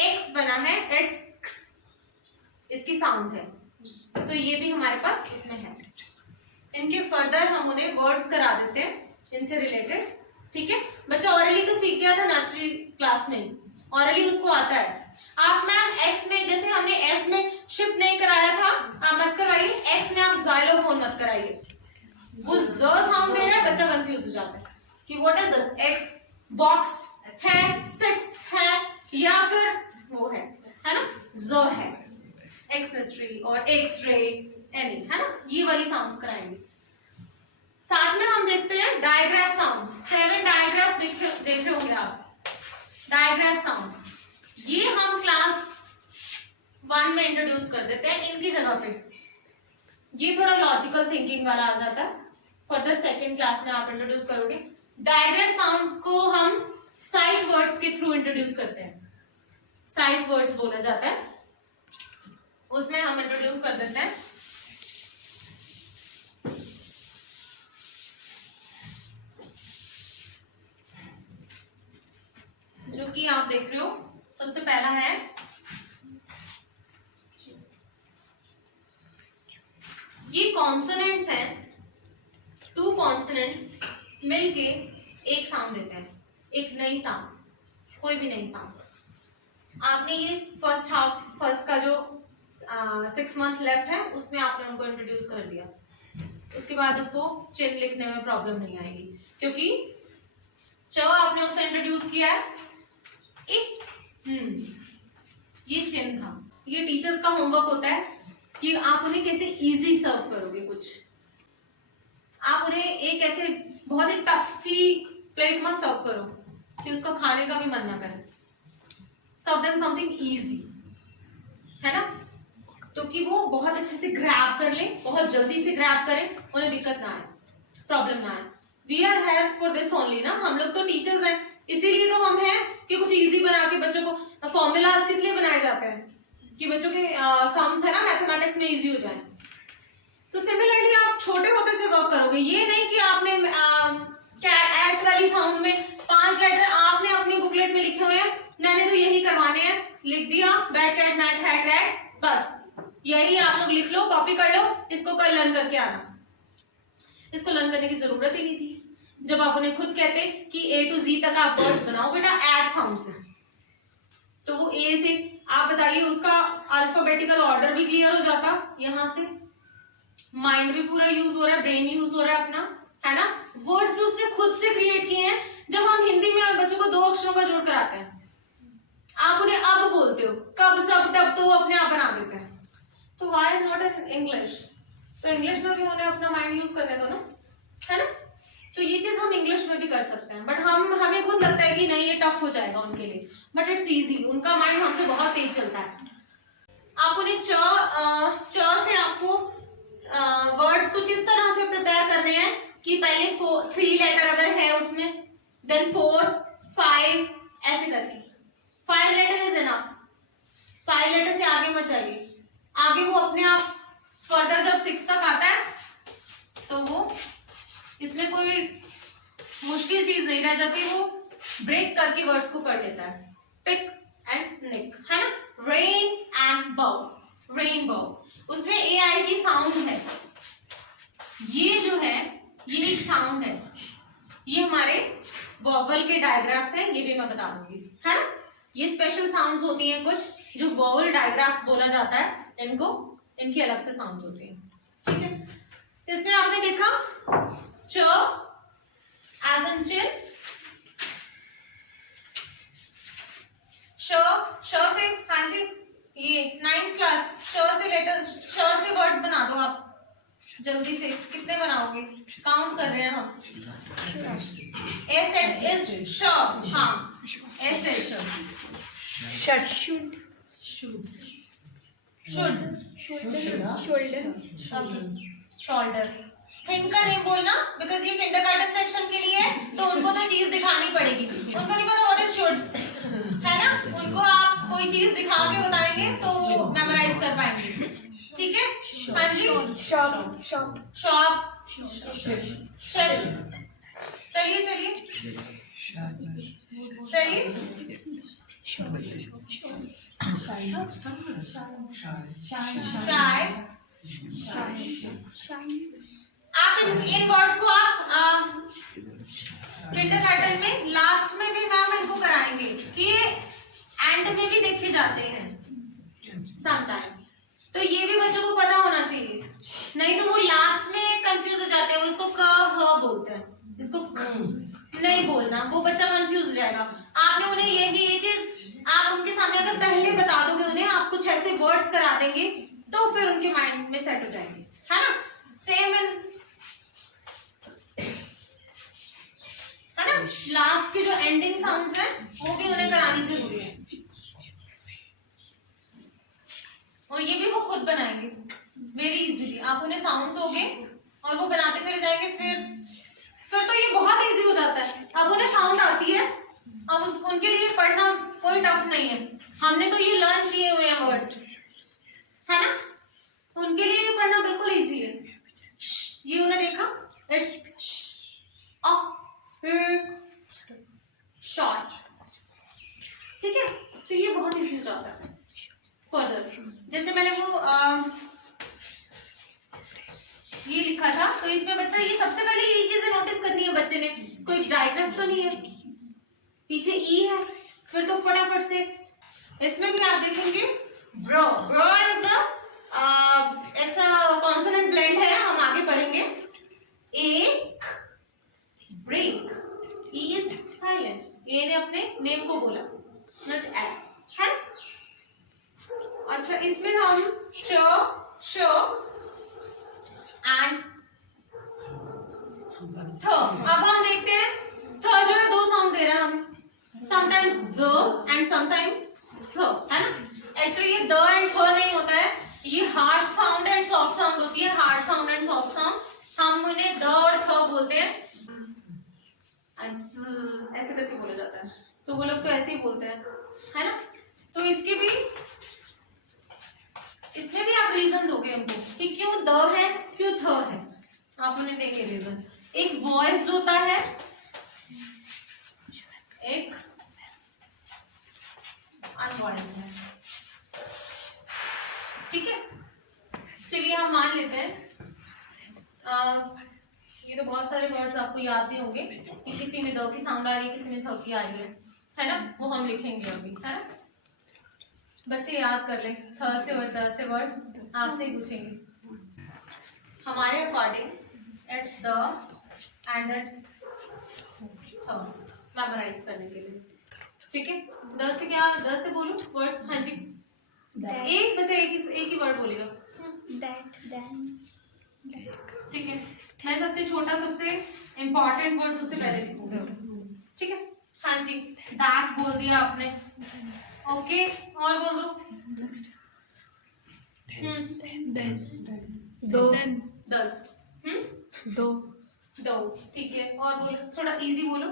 एक्स बना है, एक्स इसकी साउंड है, तो ये भी हमारे पास इसमें है। इनके फर्दर हम उन्हें वर्ड्स करा देते हैं इनसे रिलेटेड, ठीक है। बच्चा ऑरली तो सीख गया था नर्सरी क्लास में, ऑरली उसको आता है। आप मैम एक्स में, जैसे हमने एस में शिफ्ट नहीं कराया था, आप मत कराइए, एक्स में आप जाइलोफोन मत कराइए, वो ज साउंड दे रहा है, बच्चा कंफ्यूज हो जाता है कि what is this, x box है, 6 है, या फिर वो है ना, ज है, एक्स मिस्ट्री और एक्स रे एनी, है ना, ये वाली साउंड्स कराएंगे। साथ में हम देखते हैं डायग्राफ साउंड। 7 डायग्राफ देख रहे होंगे आप, डायग्राफ साउंड्स, ये हम क्लास 1 में इंट्रोड्यूस कर देते हैं इनकी जगह पे। ये थोड़ा लॉजिकल थिंकिंग वाला आ जाता है, फर्दर सेकंड क्लास में आप इंट्रोड्यूस करोगे। डायग्राफ साउंड को हम साइट वर्ड्स के थ्रू इंट्रोड्यूस करते हैं, साइट वर्ड्स बोला जाता है, उसमें हम इंट्रोड्यूस कर देते हैं। जो कि आप देख रहे हो, सबसे पहला है ये कॉन्सोनेंट्स हैं, 2 कॉन्सोनेंट्स मिलके एक साउंड देते हैं, एक नई साउंड, कोई भी नई साउंड। आपने ये फर्स्ट का जो 6 मंथ लेफ्ट है उसमें आपने उनको इंट्रोड्यूस कर दिया, उसके बाद उसको चिन्ह लिखने में प्रॉब्लम नहीं आएगी, क्योंकि च आपने उसे इंट्रोड्यूस किया है, ये चिन्ह था। ये टीचर्स का होमवर्क होता है कि आप उन्हें कैसे इजी सर्व करोगे कुछ, आप उन्हें एक ऐसे बहुत ही टफ सी प्लेट मत सर्व करो कि उसको खाने का भी मन ना करे। सर्व देम समथिंग इजी, है ना, तो कि वो बहुत अच्छे से ग्रैब कर ले, बहुत जल्दी से ग्रैब करें, उन्हें दिक्कत ना आए, प्रॉब्लम ना आए। We are here for this only ना, हम लोग तो टीचर्स हैं, इसीलिए तो हम हैं कि कुछ इजी बना के बच्चों को, फॉर्मूलाज किस लिए बनाए जाते हैं कि बच्चों के सम्स है ना मैथमेटिक्स में इजी हो जाए। तो सिमिलरली आप छोटे होते से वर्क करोगे, ये नहीं कि आपने एट वाली साउंड में 5 लेटर आपने अपनी बुकलेट में लिखे हुए हैं, मैंने तो यही करवाने हैं, लिख दिया bat cat mat hat rat, बस यही आप लोग लिख लो, कॉपी कर लो, इसको कल लर्न करके आना। इसको लर्न करने की जरूरत ही नहीं थी जब आप उन्हें खुद कहते कि A to Z तक आप वर्ड्स बनाओ बेटा एड साउंड से, तो वो A से आप बताइए उसका अल्फाबेटिकल ऑर्डर भी क्लियर हो जाता, यहाँ से माइंड भी पूरा यूज हो रहा है, ब्रेन यूज हो रहा है अपना, है ना। वर्ड्स भी उसने खुद से क्रिएट किए हैं। जब हम हिंदी में बच्चों को 2 अक्षरों का जोड़ कराते हैं, आप उन्हें अब बोलते हो, कब सब तब तो वो अपने आप बना देते हैं, तो व्हाई नॉट इन इंग्लिश? तो इंग्लिश में भी उन्हें अपना माइंड यूज करने दो ना, है ना। तो ये चीज हम इंग्लिश में भी कर सकते हैं, बट हमें खुद लगता है कि नहीं ये टफ हो जाएगा उनके लिए, बट इट्स इजी, उनका माइंड हमसे बहुत तेज चलता है। आप उन्हें च से आपको वर्ड्स कुछ इस तरह से प्रिपेयर करने हैं कि पहले 3 लेटर अगर है उसमें, देन 4, 5 ऐसे करके, 5 लेटर इज इनफ, 5 लेटर से आगे मत जाइए, आगे वो अपने आप फर्दर जब 6 तक आता है तो वो इसमें कोई मुश्किल चीज नहीं रह जाती, वो ब्रेक करके वर्ड्स को पढ़ लेता है। पिक एंड निक, है ना, रेन एंड बाउ, रेनबो, उसमें AI की साउंड है, ये जो है ये एक साउंड है, ये हमारे वॉवल के डायग्राफ्स हैं, ये भी मैं बता दूंगी, है ना। ये स्पेशल साउंड्स होती हैं कुछ जो वॉवल डायग्राफ्स बोला जाता है, इनकी अलग से साउंड्स होती हैं, ठीक है। इसमें आपने देखा च एज इन चिन, श से, हाँ जी, ये 9th क्लास, श से लेटर, श से वर्ड्स बना दो आप जल्दी से, कितने बनाओगे, काउंट कर रहे हैं हम। एस इज श, हाँ S is shut, should, shoulder. Think का नहीं बोलना, बिकॉज ये किंडरगार्टन सेक्शन के लिए है, तो उनको तो चीज दिखानी पड़ेगी, उनको नहीं पता व्हाट इज शुड, है ना, उनको आप कोई चीज दिखा के बताएंगे तो मेमोराइज कर पाएंगे, ठीक है। हाँ जी, शॉप, शॉप, शॉप, चलिए चलिए चाय। आप इन वर्ड्स को आप किंडरगार्टन में लास्ट में भी मैम इनको कराएंगे कि एंड में भी देखे जाते हैं समटाइम्स, तो ये भी बच्चों को पता होना चाहिए, नहीं तो वो लास्ट में कंफ्यूज हो जाते हैं, वो इसको क ह बोलते हैं, इसको नहीं बोलना, वो बच्चा कंफ्यूज हो जाएगा। आपने उन्हें ये चीज आप उनके सामने अगर पहले बता दोगे उन्हें, आप कुछ ऐसे वर्ड्स करा देंगे तो फिर उनके माइंड में सेट हो जाएंगे, है ना। सेम इन, है ना, लास्ट के जो एंडिंग साउंड्स हैं वो भी उन्हें करानी जरूरी है, और ये भी वो खुद बनाएंगे वेरी इजीली। आप उन्हें साउंड दोगे और वो बनाते चले जाएंगे, फिर तो ये बहुत इजी हो जाता है। अब उन्हें साउंड आती है, अब उनके लिए पढ़ना कोई टफ नहीं है, हमने तो ये लर्न किए हुए हैं वर्ड्स, है ना, उनके लिए ये पढ़ना बिल्कुल इजी है। ये उन्हें देखा, इट्स शॉर्ट, ठीक है, तो ये बहुत इजी हो जाता है। फर्दर जैसे मैंने वो ये लिखा था, तो इसमें बच्चा ये सबसे पहले ये चीजें नोटिस करनी है बच्चे ने, कोई डायग्राम तो नहीं है, पीछे ई है, फिर तो फटाफट से इसमें भी आप देखेंगे bro, bro is the it's a consonant blend है, हम आगे पढ़ेंगे। एक ब्रेक, ई इज साइलेंट, ए ने अपने नेम को बोला, नॉट ए, है। अच्छा, इसमें हम च, श एंड थ, अब हम देखते हैं थ जो है दो साउंड दे रहा है हमें, समटाइम्स द एंड समटाइम थ, है ना। एक्चुअली ये द एंड थ नहीं होता है, ये hard sound and soft sound होती है, hard sound and soft sound, हम उन्हें द और थ बोलते हैं, ऐसे करके बोला जाता है, तो वो लोग तो ऐसे ही बोलते हैं, है ना। तो इसमें भी आप रीजन दोगे हमको कि क्यों द है, क्यों थ है, आप उन्हें देंगे रीजन। एक वॉइस होता है, एक अनवॉइस्ड है, ठीक है। चलिए हम मान लेते हैं ये तो बहुत सारे वर्ड्स आपको याद भी होंगे कि किसी में द की साउंड आ रही है, किसी में थ की आ रही है ना, वो हम लिखेंगे अभी, है ना। बच्चे याद कर ले, 6 से और 10 से वर्ड्स आपसे ही पूछेंगे हमारे according, it's the end it's memorise करने के लिए, ठीक है। 10 से क्या, 10 से बोलो वर्ड्स, हाँ जी, एक बच्चा एक ही वर्ड बोलेगा, ठीक है। मैं सबसे छोटा, सबसे इम्पोर्टेंट वर्ड सबसे पहले लिखूंगा, ठीक है। हाँ जी, दैट बोल दिया आपने, ओके, और बोल दो, दो, 10, दो, दो, ठीक है। और बोलो, थोड़ा इजी बोलो,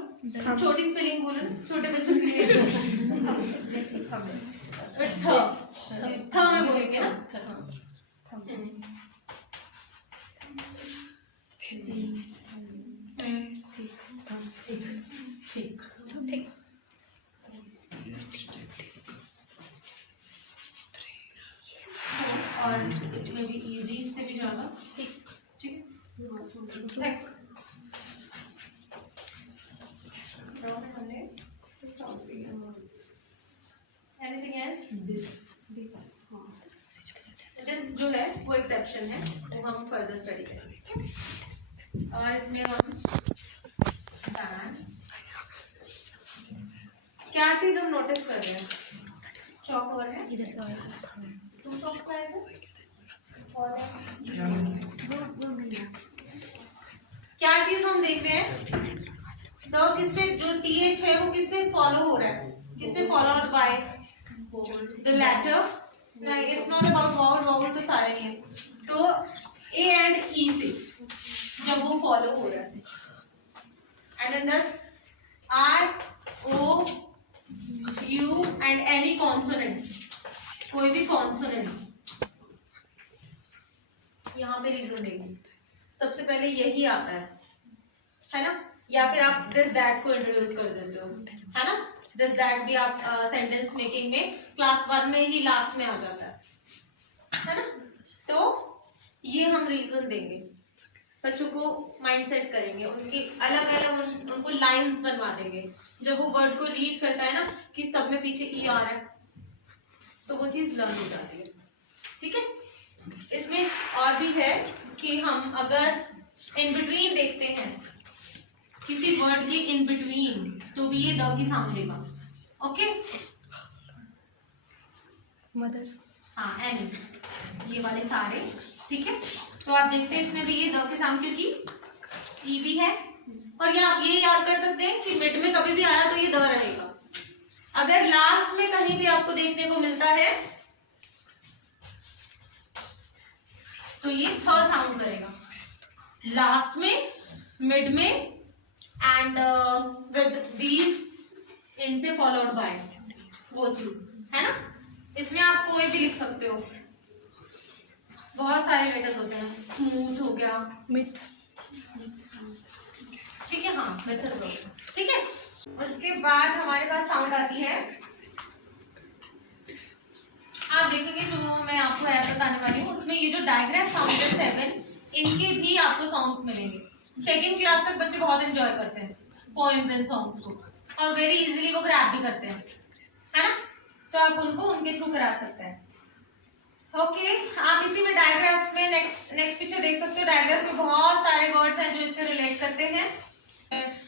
छोटी स्पेलिंग बोलो, छोटे बच्चों के लिए थ में बोलेंगे ना, ठीक, ठीक, और इसमें भी इजी से भी ज्यादा, ठीक है। Anything else? दिस जो है वो एक्सेप्शन है, वो हम फर्दर स्टडी करेंगे। और इसमें हम क्या चीज हम नोटिस कर रहे हैं, चौक और है, तुम चौक से आए थे, और क्या चीज हम देख रहे हैं, तो किससे जो TH है वो किससे फॉलो हो रहा है, किससे followed by the letter, like it's not about vowel, vowel तो सारे ही हैं, तो A एंड E से जब वो फॉलो हो रहा है, and in this I, O, U and any consonant, कोई भी कॉन्सोनेंट यहाँ पे रीजन देंगे, सबसे पहले यही आता है ना, या फिर आप दिस दैट को इंट्रोड्यूस कर देते हो, है ना। दिस दैट भी आप सेंटेंस मेकिंग में क्लास 1 में ही लास्ट में आ जाता है ना। तो ये हम रीजन देंगे, बच्चों को माइंड सेट करेंगे, उनकी अलग अलग उनको लाइंस बनवा देंगे, जब वो वर्ड को रीड करता है ना कि सब में पीछे ई आ रहा है, तो वो चीज लर्न हो जाती है, ठीक है। इसमें और भी है कि हम अगर इन बिटवीन देखते हैं, किसी वर्ड के इन बिटवीन तो भी ये द की साउंड देगा। Okay, mother. हाँ एनी, ये वाले सारे, ठीक है। तो आप देखते हैं इसमें भी ये द की साउंड, क्योंकि ई भी है। और ये आप ये याद कर सकते हैं कि मिड में कभी भी आया तो ये द रहेगा। अगर लास्ट में कहीं भी आपको देखने को मिलता है तो ये थ साउंड करेगा, लास्ट में, मिड में, एंड विद दीज इनसे फॉलोड बाय, वो चीज है ना। इसमें आप कोई भी लिख सकते हो, बहुत सारे लेटर्स होते हैं, स्मूथ हो गया, मिथ। ठीक है, हाँ मेथड्स हो गए, ठीक है। उसके बाद हमारे पास साउंड आती है, आप देखेंगे जो मैं आपको ऐप बताने वाली हूँ उसमें ये जो डायग्राम साउंड है 7, इनके भी आपको सॉन्ग्स मिलेंगे। सेकेंड क्लास तक बच्चे बहुत एंजॉय करते हैं पोएम्स एंड सॉन्ग्स को, और वेरी इजीली वो ग्रैब भी करते हैं, है ना। तो आप उनको उनके थ्रू करा सकते हैं। ओके, आप इसी में डायग्राम्स में नेक्स्ट पिक्चर देख सकते हो। डायग्राम में बहुत सारे वर्ड्स हैं जो इससे रिलेट करते हैं।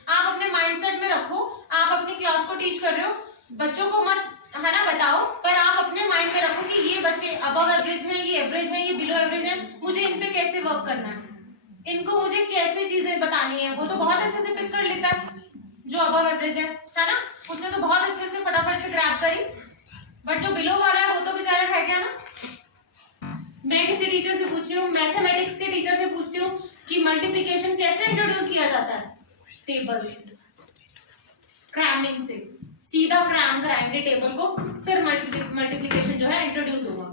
आप अपने माइंडसेट में रखो, आप अपनी क्लास को टीच कर रहे हो, बच्चों को मत है ना बताओ, पर आप अपने माइंड में रखो कि ये बच्चे अबव एवरेज हैं, ये एवरेज है, ये बिलो एवरेज है, मुझे इन पे कैसे वर्क करना है, इनको मुझे कैसे चीजें बतानी है। वो तो बहुत अच्छे से पिक कर लेता है जो अबव एवरेज है ना, उसने तो बहुत अच्छे से फटाफट से ग्रैब करी, बट जो बिलो वाला है वो तो बेचारा रह गया ना। मैं किसी टीचर से पूछी हूँ, मैथमेटिक्स के टीचर से पूछती हूँ कि मल्टीप्लिकेशन कैसे इंट्रोड्यूस किया जाता है, टेबल्स, क्रैमिंग से, सीधा क्रैम कराएंगे टेबल को, फिर मल्टीप्लिकेशन जो है इंट्रोड्यूस होगा।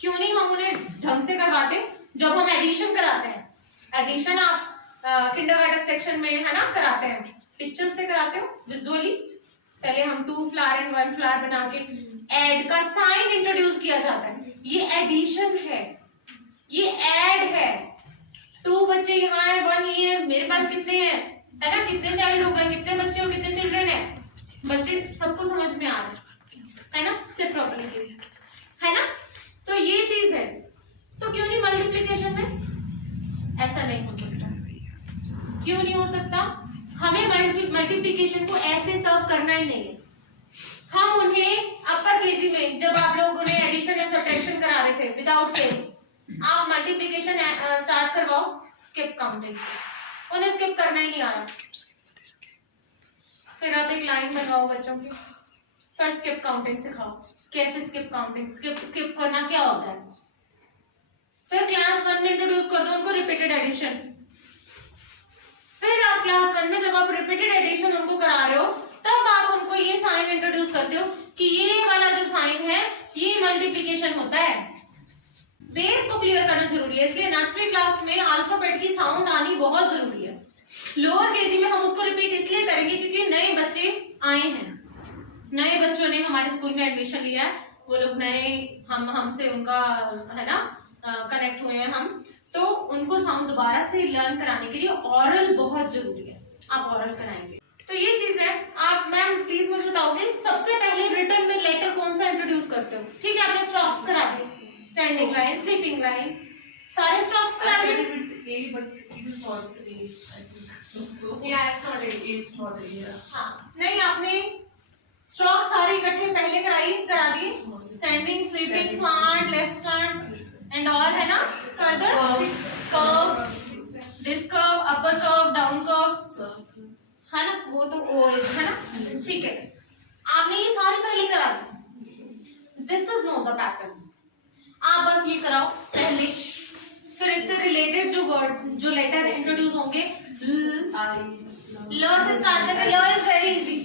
क्यों नहीं हम उन्हें ढंग से करवाते। जब हम एडिशन कराते हैं, एडिशन आप किंडरगार्टन सेक्शन में है ना कराते हैं, पिक्चर से कराते हो विजुअली। पहले हम 2 फ्लावर एंड 1 फ्लावर बना के ऐड का साइन इंट्रोड्यूस किया जाता है, ये एडिशन है, ये ऐड है। 2 बच्चे यहाँ है, 1 ये है, मेरे पास कितने हैं, है ना, कितने चाइल्ड हो गए, कितने बच्चे हो, कितने चिल्ड्रन है, बच्चे सबको समझ में आ रहा है ना, सिर्फ प्रॉपर्ली प्लीज, है ना। तो ये चीज है, तो क्यों नहीं मल्टीप्लिकेशन में ऐसा नहीं हो सकता, क्यों नहीं हो सकता। हमें मल्टीप्लिकेशन को ऐसे सर्व करना ही नहीं है। हम उन्हें अपर केजी में जब आप लोग उन्हें एडिशन या सब्ट्रैक्शन करा रहे थे विदाउट टेबल, आप मल्टीप्लिकेशन स्टार्ट करवाओ स्किप काउंटिंग से, उन्हें स्किप करना ही नहीं आ रहा। फिर आप एक लाइन बनवाओ बच्चों की, फिर स्किप काउंटिंग सिखाओ, कैसे स्किप काउंटिंग, स्किप करना क्या होता है। फिर क्लास 1 में इंट्रोड्यूस कर दो उनको रिपीटेड एडिशन। फिर आप क्लास 1 में जब आप रिपीटेड एडिशन उनको करा रहे हो, तब आप उनको ये साइन इंट्रोड्यूस करते हो कि ये वाला जो साइन है ये मल्टीप्लिकेशन होता है। बेस को क्लियर करना जरूरी है, इसलिए नर्सरी क्लास में अल्फाबेट की साउंड आनी बहुत जरूरी है। लोअर केजी में हम उसको रिपीट इसलिए करेंगे क्योंकि नए बच्चे आए हैं, नए बच्चों ने हमारे स्कूल में एडमिशन लिया है, वो लोग नए, हमसे उनका है ना कनेक्ट हुए हैं हम, तो उनको साउंड दोबारा से लर्न कराने के लिए ऑरल बहुत जरूरी है, आप ऑरल कराएंगे। तो ये चीज है। आप मैम प्लीज मुझे बताओगे सबसे पहले रिटर्न में लेटर कौन सा इंट्रोड्यूस करते हो। ठीक है, आपने स्टॉप्स करा दिए, स्टैंडिंग लाइन, स्लीपिंग लाइन, सारे स्टॉप्स करा दिए। हाँ, नहीं आपने स्ट्रोक सारे इकट्ठे पहले करा दिए, standing, sleeping, slant, left slant and all, है ना। Further curve, this curve, upper curve, down curve, है ना, वो तो ओएस है ना, ठीक है। आपने ये सारे पहले करा दिए, this is know the pattern. आप बस ये कराओ पहले, फिर इससे रिलेटेड जो वर्ड, जो लेटर इंट्रोड्यूस होंगे, ल से स्टार्ट करते, ल इज वेरी इजी।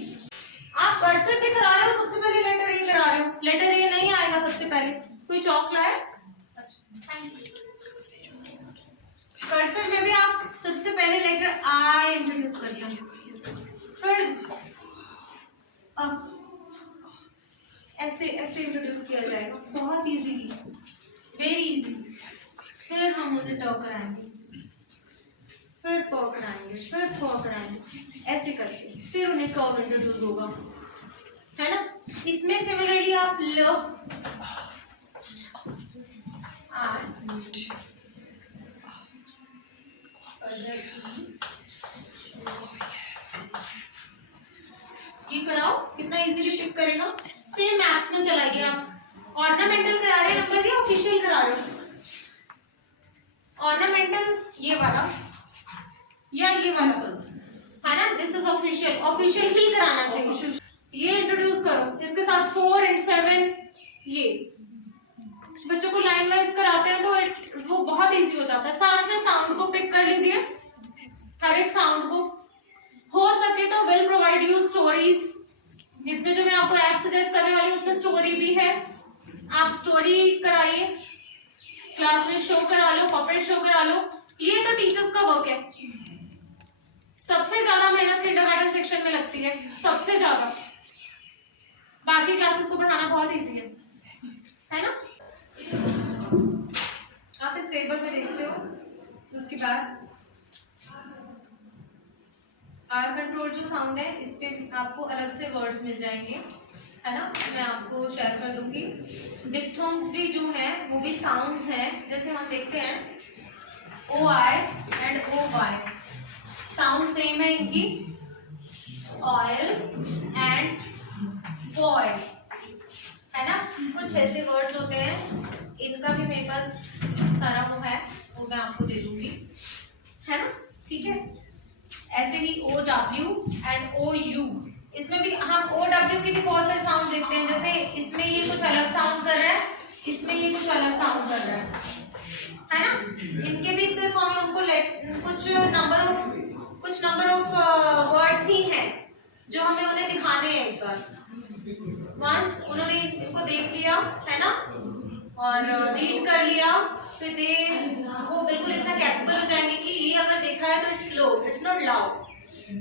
आप कर्सिव भी करा रहे हो, सबसे पहले लेटर ए करा रहे हो, लेटर ए नहीं आएगा सबसे पहले। कोई चौक लाए? कर्सिव में भी आप सबसे पहले लेटर आई इंट्रोड्यूस करते हैं, फिर ऐसे ऐसे इंट्रोड्यूस किया जाएगा, बहुत इजीली, वेरी इजी। फिर हम उसे ट कराएंगे, फिर प कराएंगे, फिर फ कराएंगे, ऐसे करके फिर उन्हें कर्व इंट्रोड्यूस होगा, है ना। इसमें सिमिलरली आप ल, ये कराओ, कितना इजीली पिक करेगा। सेम मैथ्स में चलाइए आप। ऑर्नामेंटल करा रहे हैं नंबर जी, ऑफिशियल करा रहे हो? ऑर्नामेंटल ये वाला या ये वाला है ना, दिस इज ऑफिशियल। ऑफिशियल ही कराना चाहिए। ये इंट्रोड्यूस करो, इसके साथ 4 and 7 ये बच्चों को लाइन वाइज कराते हैं तो वो बहुत इजी हो जाता है। साथ में साउंड को पिक कर लीजिए, हर एक साउंड को। हो सके तो विल प्रोवाइड यू स्टोरीज, जिसमें जो मैं आपको ऐप सजेस्ट करने वाली हूँ उसमें स्टोरी भी है। आप स्टोरी कराइए, क्लास में शो करा लो, पपेट शो करा लो। ये तो टीचर्स का वर्क है। सबसे ज्यादा मेहनत किंडरगार्टन सेक्शन में लगती है, सबसे ज्यादा। बाकी क्लासेस को पढ़ाना बहुत इजी है ना। आप इस टेबल में देखते हो, उसके बाद आर कंट्रोल जो साउंड है, इस पे आपको अलग से वर्ड्स मिल जाएंगे, है ना। मैं आपको शेयर कर दूंगी। डिप्थोन्स भी जो है वो भी साउंड्स हैं। जैसे हम देखते हैं OI and OY, sound same है इनकी। ऑयल एंड बॉयल, है ना। कुछ ऐसे वर्ड्स होते हैं, इनका भी मेरे पास सारा वो है, वो मैं आपको दे दूंगी, है ना। ठीक है, ऐसे ही OW एंड OU, इसमें भी हम OW की भी बहुत सारे साउंड देखते हैं। जैसे इसमें ये कुछ अलग साउंड कर रहा है, इसमें ये कुछ अलग साउंड कर रहा है ना। इनके भी सिर्फ हमें उनको कुछ नंबर ऑफ वर्ड्स ही हैं जो हमें उन्हें दिखाने हैं एक बार। वंस उन्होंने इनको देख लिया, है ना, और रीड कर लिया, फिर वो बिल्कुल इतना कैपेबल हो जाएंगे कि ये अगर देखा है तो it's low, it's not loud,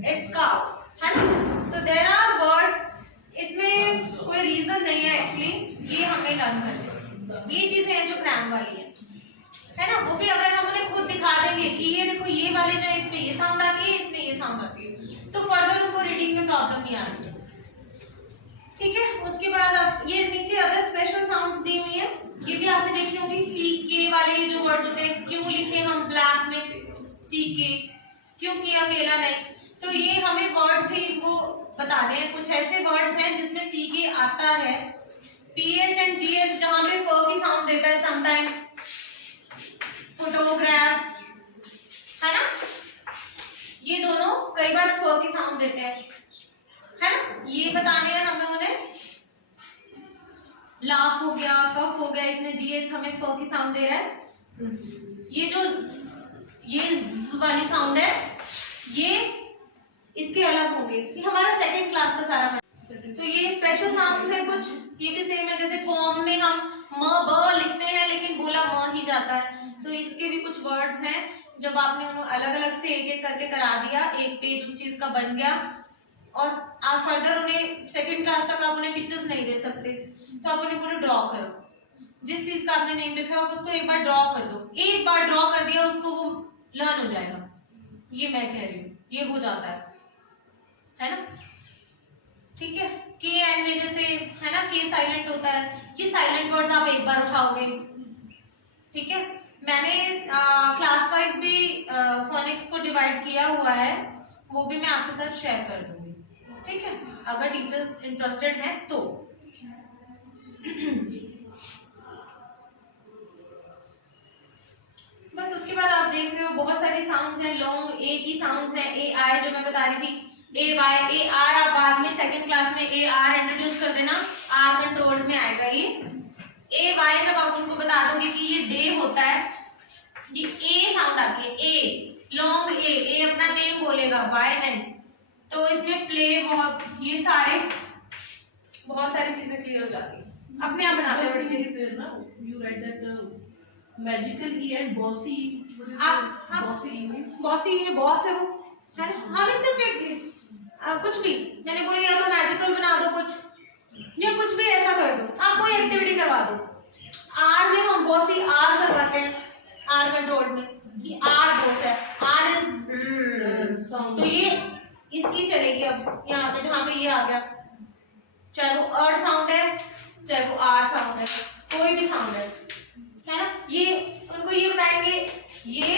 it's cow, है ना। तो देयर आर वर्ड्स, इसमें कोई रीजन नहीं है एक्चुअली, ये हमें लर्न करना। ये चीजें हैं जो क्रैम वाली है ना। वो भी अगर हम उन्हें खुद दिखा देंगे कि ये देखो ये वाले जो है इसमें ये साउंड आती है, इसमें ये साउंड आती है, तो फर्दर उनको रीडिंग में प्रॉब्लम नहीं आती। ठीक है, उसके बाद अब ये नीचे अदर स्पेशल साउंड्स दी हुई है, ये भी आपने देखी होंगी। CK वाले ये जो वर्ड्स होते हैं, क्यों लिखे हम ब्लैक में CK, क्यों किया अकेला नहीं, तो ये हमें वर्ड्स ही इनको बताने हैं। कुछ ऐसे वर्ड्स हैं जिसमें CK आता है। PH एंड GH जहां पे फ की साउंड देता है समटाइम्स, फोटोग्राफ, है ना, ये दोनों कई बार फ की साउंड देते हैं, है ना। ये बताने हैं हमें उन्हें। लाफ हो गया, कफ हो गया, इसमें GH हमें फ की साउंड दे रहा है। ये जो ये वाली साउंड है, ये इसके अलग होंगे। ये हमारा सेकंड क्लास का सारा है। तो ये स्पेशल साउंड्स है कुछ, ये भी सेम है। जैसे कॉम में हम म ब लिखते हैं लेकिन बोला म ही जाता है, तो इसके भी कुछ वर्ड्स हैं। जब आपने उन्हें अलग अलग से एक एक करके करा दिया, एक पेज उस चीज का बन गया, और आप फर्दर उन्हें सेकंड क्लास तक आप उन्हें पिक्चर्स नहीं दे सकते, तो आप उन्हें पूरे ड्रॉ करो। जिस चीज का आपने नेम लिखा है उसको एक बार ड्रॉ कर दो। एक बार ड्रॉ कर दिया उसको, वो लर्न हो जाएगा। ये मैं कह रही हूँ, ये हो जाता है ना। ठीक है, के एन में जैसे है ना, के साइलेंट होता है, ये साइलेंट वर्ड्स आप एक बार उठाओगे। ठीक है, मैंने क्लास वाइज भी फोनिक्स को डिवाइड किया हुआ है, वो भी मैं आपके साथ शेयर कर दूंगी। ठीक है, अगर टीचर्स इंटरेस्टेड हैं तो। बस उसके बाद आप देख रहे हो बहुत सारे साउंड्स हैं। लॉन्ग ए की साउंड्स हैं, ए आई जो मैं बता रही थी, ए वाई, ए आर। आप बाद में सेकंड क्लास में ए आर इंट्रोड्यूस कर देना, आर कंट्रोल में आएगा ये। ए वाई जब आप उनको बता दोगे कि ये डे होता है, ये ए साउंड आती है, ए लॉन्ग ए अपना नेम बोलेगा, वाई नहीं। तो इसमें प्ले बहुत, ये सारे बहुत सारी चीजें क्लियर हो जाती है, अपने आप बनाते हैं बच्चे। You write that magical E and bossy. आप bossy means बॉसी में बॉस है वो, है ना। हमें सिर्फ एक कुछ भी मैंने बोला, या तो मैजिकल बना दो कुछ, या कुछ भी ऐसा कर दो, आप कोई एक्टिविटी करवा दो। आर में हम बॉसी आर करवाते हैं, आर कंट्रोल में कि आर बॉस है, आर इज sound. तो ये इसकी चलेगी। अब यहाँ पे जहाँ पे ये आ गया, चाहे वो अर साउंड है चाहे वो आर साउंड है, कोई भी साउंड है ना। ये उनको ये बताएंगे, ये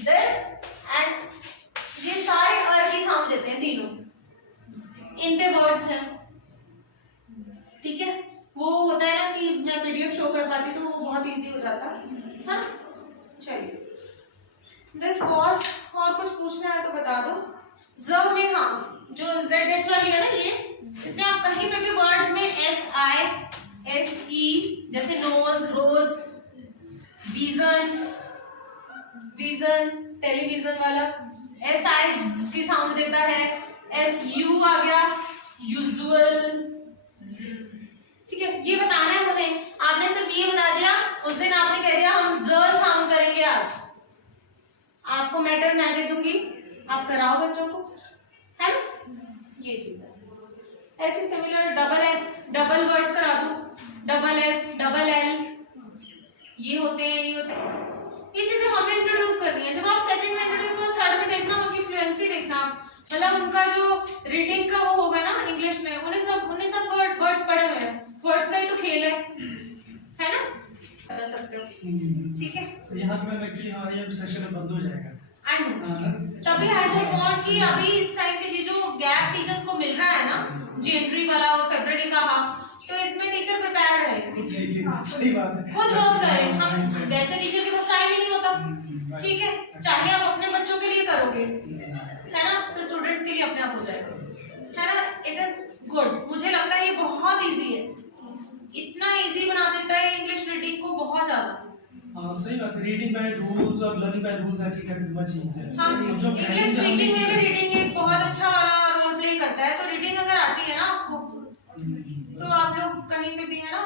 दिस एंड ये सारे अ की साउंड देते हैं तीनों, इन पे वर्ड्स हैं, ठीक है। वो होता है ना कि मैं पीडीएफ शो कर पाती तो वो बहुत इजी हो जाता है ना। चलिए दिस वॉज, और कुछ पूछना है तो बता दो। ज में हाँ जो ZH वाली है ना ये, इसमें आप कहीं पे भी वर्ड्स में SI SE जैसे नोज रोज, विजन विजन टेलीविजन वाला, SI की साउंड देता है, SU आ गया यूजुअल, ठीक है। ये बताना है हमें, आपने सिर्फ ये बता दिया, उस दिन आपने कह दिया हम ज साउंड करेंगे आज, आपको मैटर मैं दे दूंगी, आप कराओ बच्चों को, है ना। ये चीज है। ऐसे similar double S double words करा दो, डबल S डबल L, ये होते हैं ये होते हैं, ये चीजें हमें इंट्रोड्यूस करनी है। जब आप सेकंड में इंट्रोड्यूस करो, थर्ड में देखना उनकी फ्लुएंसी देखना, मतलब उनका जो रीडिंग का वो होगा ना इंग्लिश में, उन्हें सब वर्ड्स पढ़े हुए हैं, वर्ड्स का ही तो खेल है ना, कर सकते हो, ठीक है। तो यहाँ पे मैं एक्चुअली हमारा ये सेशन बंद हो जाएगा। आई नो, तभी आई जस्ट वांट कि अभी इस टाइम पे ये जो गैप टीचर्स को मिल रहा है ना, जनवरी वाला और फरवरी का हाफ, तो इसमें टीचर प्रिपेयर रहे, खुद सीखे, सही बात है, खुद वर्क करें। हम वैसे टीचर के पास टाइम ही नहीं होता, ठीक है। चाहे आप अपने बच्चों के लिए करोगे, है ना, फिर स्टूडेंट्स के लिए अपने आप हो जाएगा, है ना। इट इज गुड, मुझे लगता है ये बहुत इजी है, इतना इजी बना देता है इंग्लिश रीडिंग को बहुत ज्यादा। सही बात है। रीडिंग बाय रूल्स और learning by rules I think that is much easier. हम इंग्लिश स्पीकिंग में भी रीडिंग एक बहुत अच्छा वाला रोल प्ले करता है, तो रीडिंग अगर आती है ना आपको, तो आप लोग कहीं पे भी, है ना,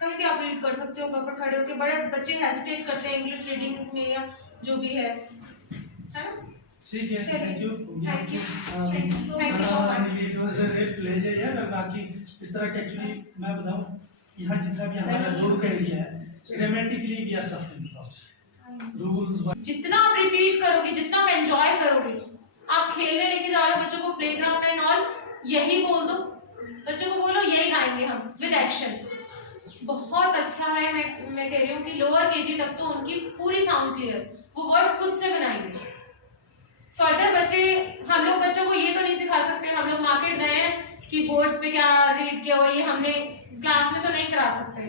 कहीं भी आप रीड कर सकते हो ऊपर खड़े होकर। बड़े बच्चे हेजिटेट करते हैं इंग्लिश रीडिंग में या जो भी है ना। ठीक है, thank you thank you so much. It was a great pleasure यार। बाकी इस तरह के एक्चुअली मैं बताऊं, यहाँ जितना भी हमारा जोड़ का एरिया है, grammatically we are suffering rules. जितना आप रिपीट करोगे, जितना आप एंजॉय करोगे, आप खेलने लेके जा रहे हो बच्चों को प्लेग्राउंड एंड ऑल, यही बोल दो बच्चों को, बोलो यही गाएंगे हम विद एक्शन। बहुत अच्छा है, मैं कह रही हूँ कि लोअर केजी तक तो उनकी पूरी साउंड क्लियर, वो वर्ड्स खुद से बनाएंगे। फर्दर बच्चे, हम लोग बच्चों को ये तो नहीं सिखा सकते, हम लोग मार्केट गए हैं कि बोर्ड्स पे क्या रीड किया हुआ, ये हमने क्लास में तो नहीं करा सकते,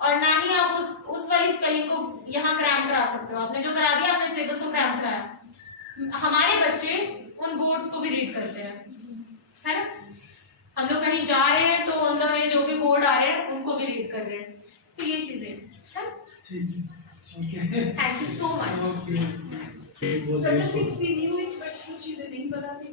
और ना ही आप उस वाली स्पेलिंग को यहाँ क्रैम करा सकते हो। आपने जो करा दिया, आपने सिलेबस को क्रैम कराया। हमारे बच्चे उन बोर्ड्स को भी रीड करते हैं, है ना। हम लोग कहीं जा रहे हैं तो ऑन द वे जो भी बोर्ड आ रहे हैं उनको भी रीड कर रहे हैं, तो ये चीजें है। ठीक है, okay, thank you so much. Okay. Certain things we knew it, but कुछ चीजें नहीं पता थी।